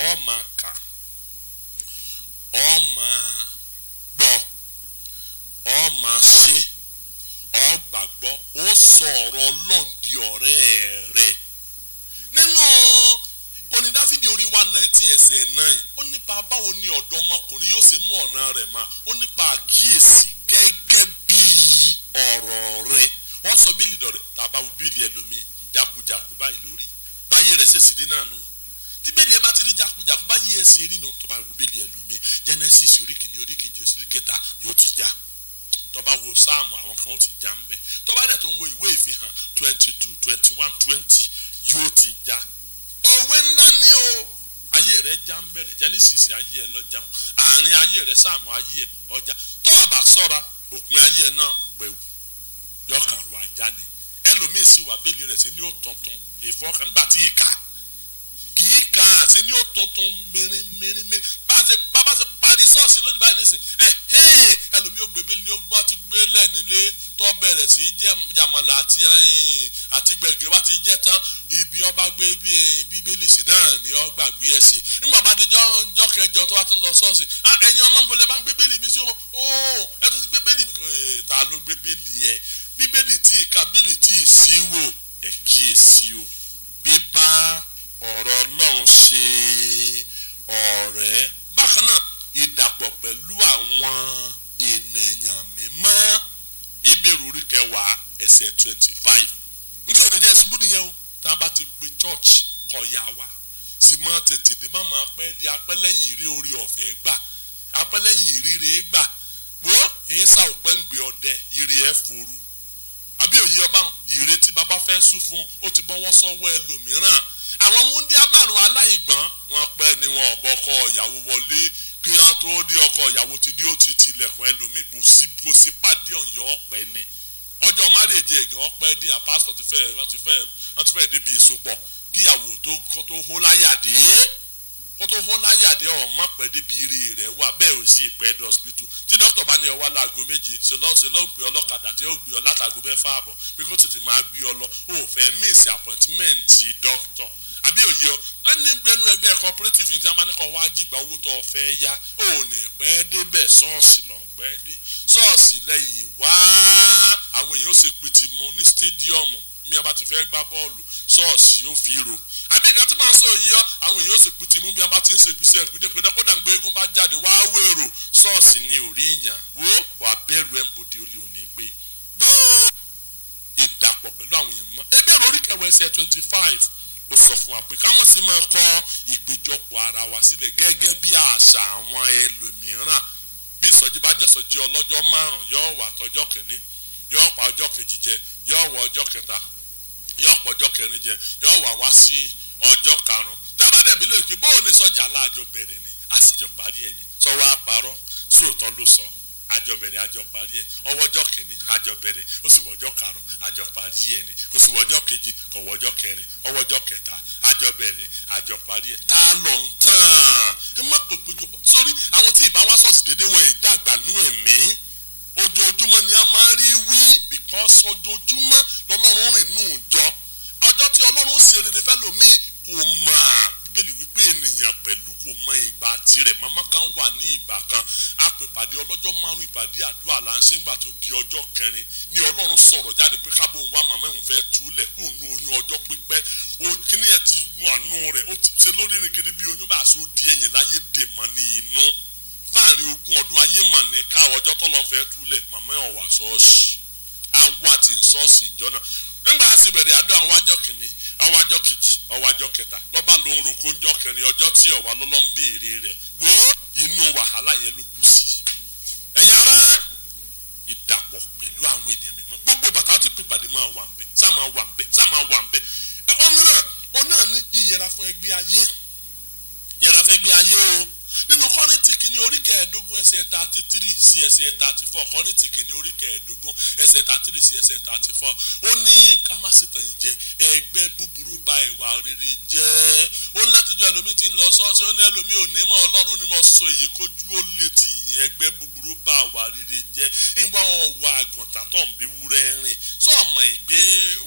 ọ́ máa kà ọ́ máa gbọ́ ọ́ máa ṣe ọ́ gbàgbọ́ ó sọ ọ̀rọ̀ Ọlọ́run di ọ̀rẹ́ rẹ nínú oní Dáfídì orí 119 ẹsẹ̀ 9 ó nípa báwo ni ọ̀dọ́ ọmọkùnrin yóò ṣe mú ọ̀nà rẹ̀ mà ó nípa àkíyèsí gẹ́gẹ́ bí ọ̀rọ̀ rẹ̀ wọ́n sọ bíìlì dọ̀rẹ̀ tàbá wo bíìlì ẹlòmíì jákujàku báyìí lórí báyìí rẹ̀ ṣèṣì rí náà nù tí bíìlì ẹ bá ti rí jákujàku báyìí ẹ ṣe rí nù tó bá wo bíìlì ẹlòmíì Genesis orí kìíní orí kejì orí kẹta yóò ti já tó bá wo sáàmù àwọn kan ó ti já ń bẹ tó bá dẹ̀ tó ń wo ìwé ìfihàn 22 21 20 yóò ti já òwe ńlá ni o ayé rẹ já ń bẹ̀rẹ̀ Genesis ayé ẹ lọ́jà àárín ayé rẹ sáàmù ayé ẹ ọjà tó àbá sọ́ra òpin ayé ẹ náà pẹ̀wù yọkàn ru ajá ni ẹlòmíín sì wà bẹ́ẹ̀lì rẹ̀ sí ní ó tuntun ìfọkàn nígbà tí kì í kà á sí ní ó tuntun mẹ́rin bá a ṣe parí ṣọ́ọ̀ṣì lónìí báyìí nísìn ẹlòmíín ò gbé bẹ́ẹ̀lì ni ó gbọ́ ti gbé lẹ́nilé tó bẹ̀rẹ̀ sí jàmàlà àti gbẹ̀gẹ̀ wá ti jẹ́ tán ibi ọba gbé bíbélì sí náà ni ọ gbàgbé ẹ̀ sí nígbà bá di jọ́ kẹjọ tó wá tún lọ ṣọ́ọ̀ṣì ẹ̀yin ọmọ ń bolẹ̀ bá gbé bẹ́ẹ̀lì mi sí o ẹ tó ti gbé bẹ́ẹ̀lì mi ta ló gbé bẹ́ẹ̀lì yẹ bíbélì tí ìka bíbélì tí ì sí wò ẹ̀ kíyèsí o bíbá ọ̀rọ̀ Ọlọ́run ṣe ọ̀rẹ́ bákan náà ìdàpọ̀ pẹ̀lú àwọn ènìyàn mímọ́ Hébérù orí 10 ẹsẹ̀ 25 nítorí jẹ́ ṣubú nìyẹn o tá a bá ti pe church kọ̀ ya wa sì máa tètè dé má máa pẹ́ di apẹ́lẹ́yìn ìrí orí ọ̀fẹ́ gbà apẹ́lẹ́yìn ìrírí gbà wo èyí sá òpẹ́ ń gbé ọdẹ ìrì ẹ̀ fòru àbí òye ọba ìrètí bàbá fẹ́ sún fún ó ti bọ́ wọ́n sọ́wọ́ ẹlòmíràn àwọn wúndíá márùn aláìgbọ́n wọn pẹ́ ni wọn ọ̀bọ ọkọ ìyàwó wọlé kí wọn tó dé ọkọ ìyàwó ti dé ó ti tilẹ̀kùn ẹlòmíì kò sí pàdé ọ̀yọ́ ọ̀pẹ ni ọjọ́ márèjì ẹ̀gàn ọ̀pẹ dín àpásítọ̀ wọ́n ti fẹ́ débi ìsopọ̀ kíyàwó tó hó láyàdé ọ̀rọ̀ má pẹ́ débi ire rẹ̀ wà bẹ́ẹ̀ ò sí ìpẹ́ dé hospital tí dókítà bá ní ọwọ́ láago méje ṣe ló ń pè ọlọ́kadà tí ó gbé ọ látago 6 àbọ̀ pé kó tètè máa gbé ọ lọ ó fẹ́ miss appointment dókítà àbí òye ọ wọ́n ní gbẹnu ẹgbẹ́ cooperative ní tí wọ́n bá ní kọ́ wá jìgbà owó tó ọ̀fẹ́ yá ò ní pẹ́ débẹ̀ ṣọ́ọ̀ṣì lọ pẹ́ dé ṣọ́ọ̀ṣì lẹ́yìn wá àwọn èèyàn ó ṣe pété mu ní stadium mi ọba ti fẹ́ gbá bọ́ọ̀lù ṣọ́ọ̀ṣì ó fi rò àbí ìgbà tí màá sọ yìí ọ àwọn èèyàn ó ṣe pété mu bí wọ́n bá ti ń ṣe ìpínsẹ̀ ìpínlẹ̀ kódà ń gbé eégún bá jáde wá wèrò ṣọ́ọ̀ṣì ní orí ìyàn wo wà bẹ̀rù ẹ̀ ń bòde olè òní gbé gbọ́n ìdàpọ̀ pẹ̀lú àwọn èèyàn mọ́ Hébérù orí 10 kẹwàá ẹsẹ̀ 25 ó sọ fún wa pé ká mọ̀ sí máa kọ ìpéjọpọ̀ ara wa sílẹ̀ gẹ́gẹ́ bí àṣà àwọn ẹlòmíràn. Bí ìsọjí bá jẹ́ ìsọjí ọlọ́jọ́ 5 yóò wà tọjọ́ kìíní, yóò pa ọjọ́ kejì jẹ, yóò wọ ọjọ́ kẹta, yóò pọ̀ ọjọ́ kẹrin jẹ, yóò wá sí ọjọ́ karùn-ún. Dábàdàbí lè pé bóun ní sọjí aláàjọ bẹ̀rẹ̀ ni àsìjọ parí ẹ̀ ni sọ wá parọ́ sóòótọ́ ló sọ àjọ bẹ̀rẹ̀ àjọ parí ẹ̀ ọwọ́jọ́ kìíní àjọ bẹ̀rẹ̀ ó sì wọ́jọ́ karùn-ún àjọ parí ẹ̀ ni kò sì wọ́jọ́ kejì kò wọ́jọ́ kẹrin ọwọ́jọ́ kẹta àjọ bẹ̀rẹ̀ àjọ parí ẹ̀ tá ló ń tàn ẹ má pè péjọ pọ̀ sórí àwọn tí ìbá wá ṣọ́ọ̀ṣì déédéé wọn ìdàgbà nú ẹ̀mí ojoojúmọ́ ni a máa rí wí because ojoojúmọ́ lọ́lọ́run rìn nù jọ ọjọ́ tí ọlọ́run ṣe rere fẹ́lòmíì kò mọ̀ bíbélì wípé ènìyàn pẹ̀lú kò mọ ìgbà tirẹ̀ màmá kan wà ní ìgbà kan a pè pàdé ọlọ́jọ́ 5 ìpàdé àdúrà là ń ṣe ńgbà tó di ọjọ́ kẹrin ní ọlọ́run sọ̀rọ̀ jáde pé kábò ń wá màmá ìhùn fẹ́ túlẹ̀ kó nu oyún ọjọ́ pípẹ́ kíní yẹn ti wà nù rẹ̀ ó ti ṣe lórí ìrìngìrì bí oyún bá aṣọ di ẹ̀yìn láyé dè mọ́ ní inú láàrin 20 ọdún ayé mà ní ká ọjọ́ tọ́lọ́ fẹ́ túlẹ̀ màmá ẹ̀ wà ṣọ́ọ̀ṣì àwọn àti ṣọ́ọ̀ṣì ìjọ náà nígbà tí bẹ̀rẹ̀ àdó àwọn wájọ́ kìíní ọwájọ́ kejì ọwájọ́ kẹta lọ́ba ló ń roko ńjọ́ kẹrin ọjọ́ tí ọ̀wá lọ́lọ́ ń béèrè rẹ̀ wò ó inú wàhálà yẹn ló kú sí. ẹ̀yin ará ìdàpọ̀ pẹ̀lú àwọn ènìyàn mímọ́ gbogbo bàtà tí pípàdé máa wà ń bẹ̀ sá máa wà ń bẹ̀ sá máa wà ń bẹ̀. ọmọràn ọ náà ní yíyẹra fún ẹgbẹ́ ayé yẹra fún ẹgbẹ́ ayé o nínú Kọ́ríńtì kìíní orí kẹẹ̀ẹ́dógún ẹsẹ̀ 33 sí ẹsẹ̀ 34 Kọ́ríńtì kìíní orí kẹẹ̀ẹ́dógún ẹsẹ̀ 33 sí ẹsẹ̀ 34 ó ní ká má sì tàn yín jẹ ẹgbẹ́ búburú bà ìwà rere jẹ́ ó ní láti jọ ẹlòmíì tí ń lọ ṣọ́ọ̀ṣì ó ní ẹlòmíì ò ní mọ́ Ọlọ́run ní mo sọ èyí kójú ó lè tì yín ẹgbẹ́ búburú bà ìwà rere jẹ́ ìgbà wọn wà àgùntàn tó ń bí wúrẹ́ rìn sọ́ọ̀mọ̀ ìgbé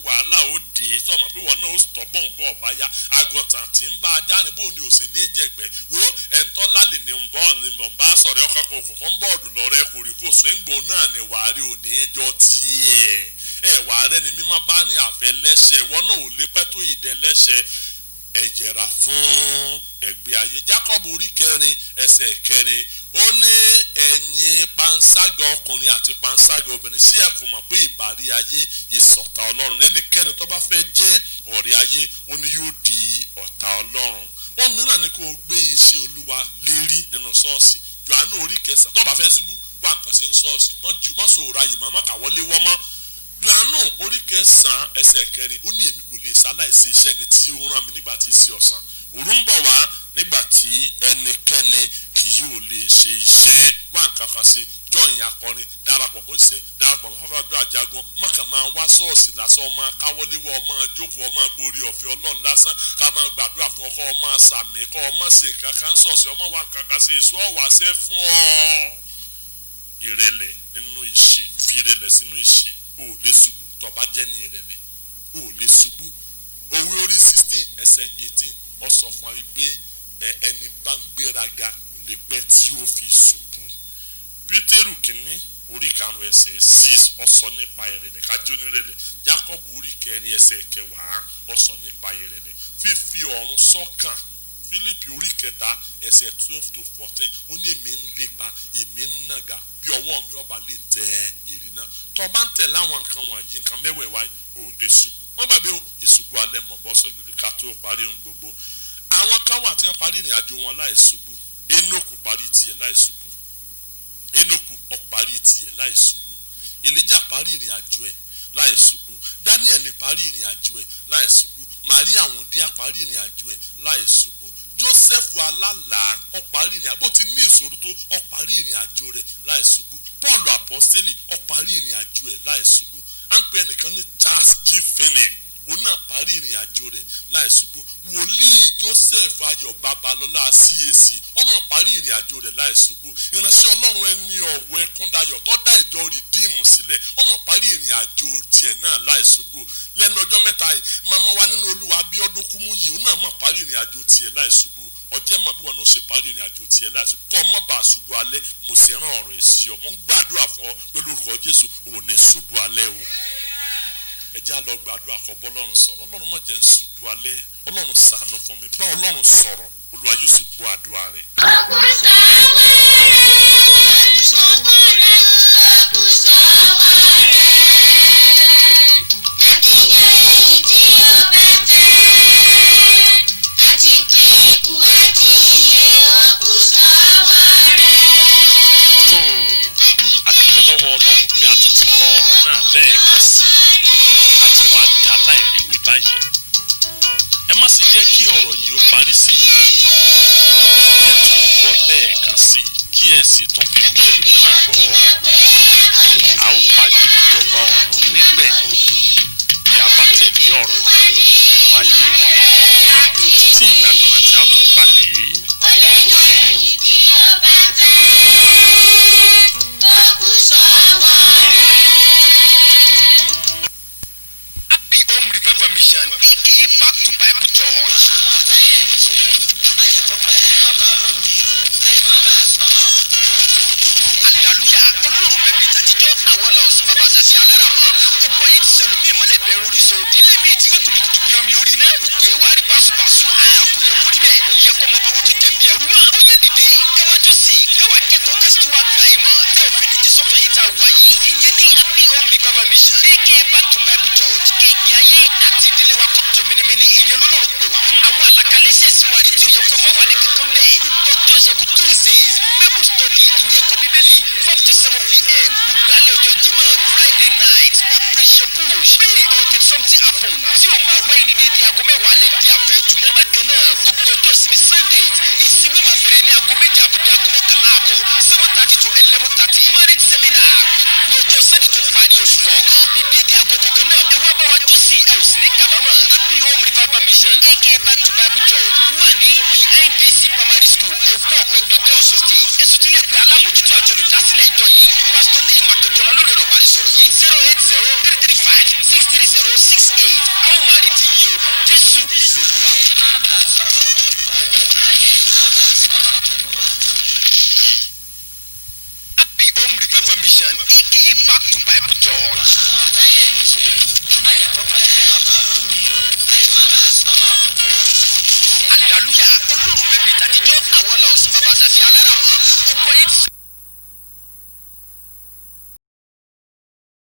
wàhálà ó dé sọ́ọ̀mọ̀ pé wọn náà ó tọ́bọ̀ ń bọ̀ ọ̀bá yá àgùntàn tí ń bá ajá rìn bóun ni ò sí ní jẹ̀gbẹ́ wo ẹ̀ńtọ́ lálẹ́ ní ń bọ́ ni mọ̀ ń bá sọ̀rọ̀ ọkọ̀ kan òkùnkùn bọ́ọ̀dù lọ́rẹ́ kòríkòsó ẹ̀ǹgbò náà ni wàá rí òní ẹjọ́ tiẹ̀ wàá rẹ́ ni mímọ́ bá ní àfẹ́ lẹ́sẹ̀ wọn náà ò lè pẹ́ tó ìdẹ lẹ́sẹ̀ ẹ yẹra fún ẹgbẹ́ ayé Jacob orí 4 ẹsẹ̀ 4 ó ní ẹ̀yin panṣágà ọkùnrin àti panṣágà obìnrin sí ẹ kò mọ̀ pé ìbárí ayé ìṣọ̀tá Ọlọ́run ẹnikẹ́ni tó bá fẹ́ jẹ́ ọ̀rẹ́ ayé ó ní yóò di ọ̀tá Ọlọ́run wọn mìíràn ni kò gbé iṣẹ́ Olúwa lérí nínú ṣọ́ọ̀ṣì Jòhánù orí 9 tó bá fẹ́ ṣubú wà nǹkan ṣe ń ṣọ́ọ̀ṣì mọ́sòrò ayé mọ́ kàwọ́lé wọ́n mọ́ Jòhánù orí 9 ẹsẹ̀ 4 ó ní èmi kò lè ṣaláìsí iṣẹ́ ẹni tí ó rán mi nígbà tí iṣẹ́ ọ̀sán òru ń bọ̀ wá nígbà tí ẹnikẹ́ni kì yóò lè ṣe iṣẹ́ wà nǹkan kan ṣe jọyìn akọrin darapọ̀ mọ́ ìṣẹ́ darapọ̀ mọ́ fàdúrà jagun mọ́kàn máa wá ṣọ́ọ̀ṣì lásán ọmọ káwọ́léwọ́ ọmọ jókòó ọmọ gbórí ọ̀fẹ́ Ọlọ́run lásán ká máa gbàdúrà fún ọkọ ọmọ sàmì kọ́ ọmọ ṣe kankan ṣọ́ọ̀ṣì ọmọ wà nǹkan kan ṣe èso ọ̀wàṣẹ́ fún ọ ìrẹ̀lẹ̀ nínú ìṣe fi ìrẹ̀lẹ̀ sínú ìṣe ò lè ṣubú tó bá jẹ́ ní ìrẹ̀lẹ̀ ò lè ṣubú òwe orí 16 ẹsẹ̀ 18 ó sọ fún wa wípé ẹni bá ń gbéraga kò lè pẹ́ tí ó fi ṣubú Pétérù kìíní orí 5 ẹsẹ̀ 6 ó sọ nípa ìrẹ̀lẹ̀ kájọ nírẹ̀lẹ̀ Jacob orí 4 ẹsẹ̀ 10 ó sọ nípa ìrẹ̀lẹ̀ fífi ọ̀run sọ́kàn Fílípì orí 3 ẹsẹ̀ 12 to 14 ó ní èmi ń lépa èmi ń nàgà bí ọwọ́ mi ọba lè tẹ èrè náà tó bá ń tẹ̀ láwọn nǹkan wọ̀nyí nǹkan mẹ́wẹ̀ẹ̀wá ò lè ṣubú wọ́n gbàgbé ìṣubú alẹ́ mọ̀ bọ́sọ̀ lórí ká tó parí ohun gbogbo àwọn kan wà tí wọ́n parí ìrìn àjò wọn láì ṣubú Énókù parí tiẹ̀ láì ṣubú Énókù ó parí tiẹ̀ láì ṣubú Èlíjà parí ìrìn àjò ẹ̀ láì ṣubú Dáníẹ́lì parí ìrìn àjò ẹ̀ láì ṣubú Màríà wòndíá parí ìrìn àjò ẹ̀ láì ṣubú Jósẹ́fù alálàá ó parí ìrìn àjò bó ti ní ìṣòro tó ó parí ìrìn àjò rẹ̀ láì ṣubú Pọ́ọ̀lù àpọ́stélì ó parí ìrìn àjò ẹ̀ láì ṣubú à ń pè ẹnìkan ní Charles G. Finney òun náà parí ìrìn àjò rẹ̀ láì ṣubú wòlíì Joseph Ayọ̀ Babalọ́lá CAC ọmọ parí ìrìn àjò rẹ̀ láì ṣubú ìránṣẹ́ Ọlọ́run ẹni ọ̀wọ́ Ẹkúndayọ̀ tó dá ìjọ Rìdíìmù sílẹ̀ ọmọ parí ìrìn àjò tiẹ̀ náà láì ṣubú lẹ́nu ọjọ́ mẹ́ta yìí màmá wa nínú Olúwa Abíọ́dún Kúmúyì òun náà mọ̀ parí ìrìn àjò tiẹ̀ láì ṣubú ọjẹ́ mọ̀ bí wọn náà ṣe parí ìrìn àjò tiẹ̀ láì ṣubú kọ́ ọmọ bá ṣubú alẹ́ mo sì rán ọ̀rọ̀ èsì ọmọ ń gbàdúrà fún ọ pé lórúkọ Jésù ò ní ṣubú alẹ́ o ẹ jẹ́ á lọ gbàdúrà kọ́ bọ́lọ́run sọ Ọlọ́run má jẹ́ n ṣubú alẹ́ Ọlọ́run ṣàánú fún mi bá Ọlọ́run sọ̀rọ̀ Olúwa yóò sì gbọ́ àdúrà rẹ̀. Láti yan èyí tí ó sì tún fi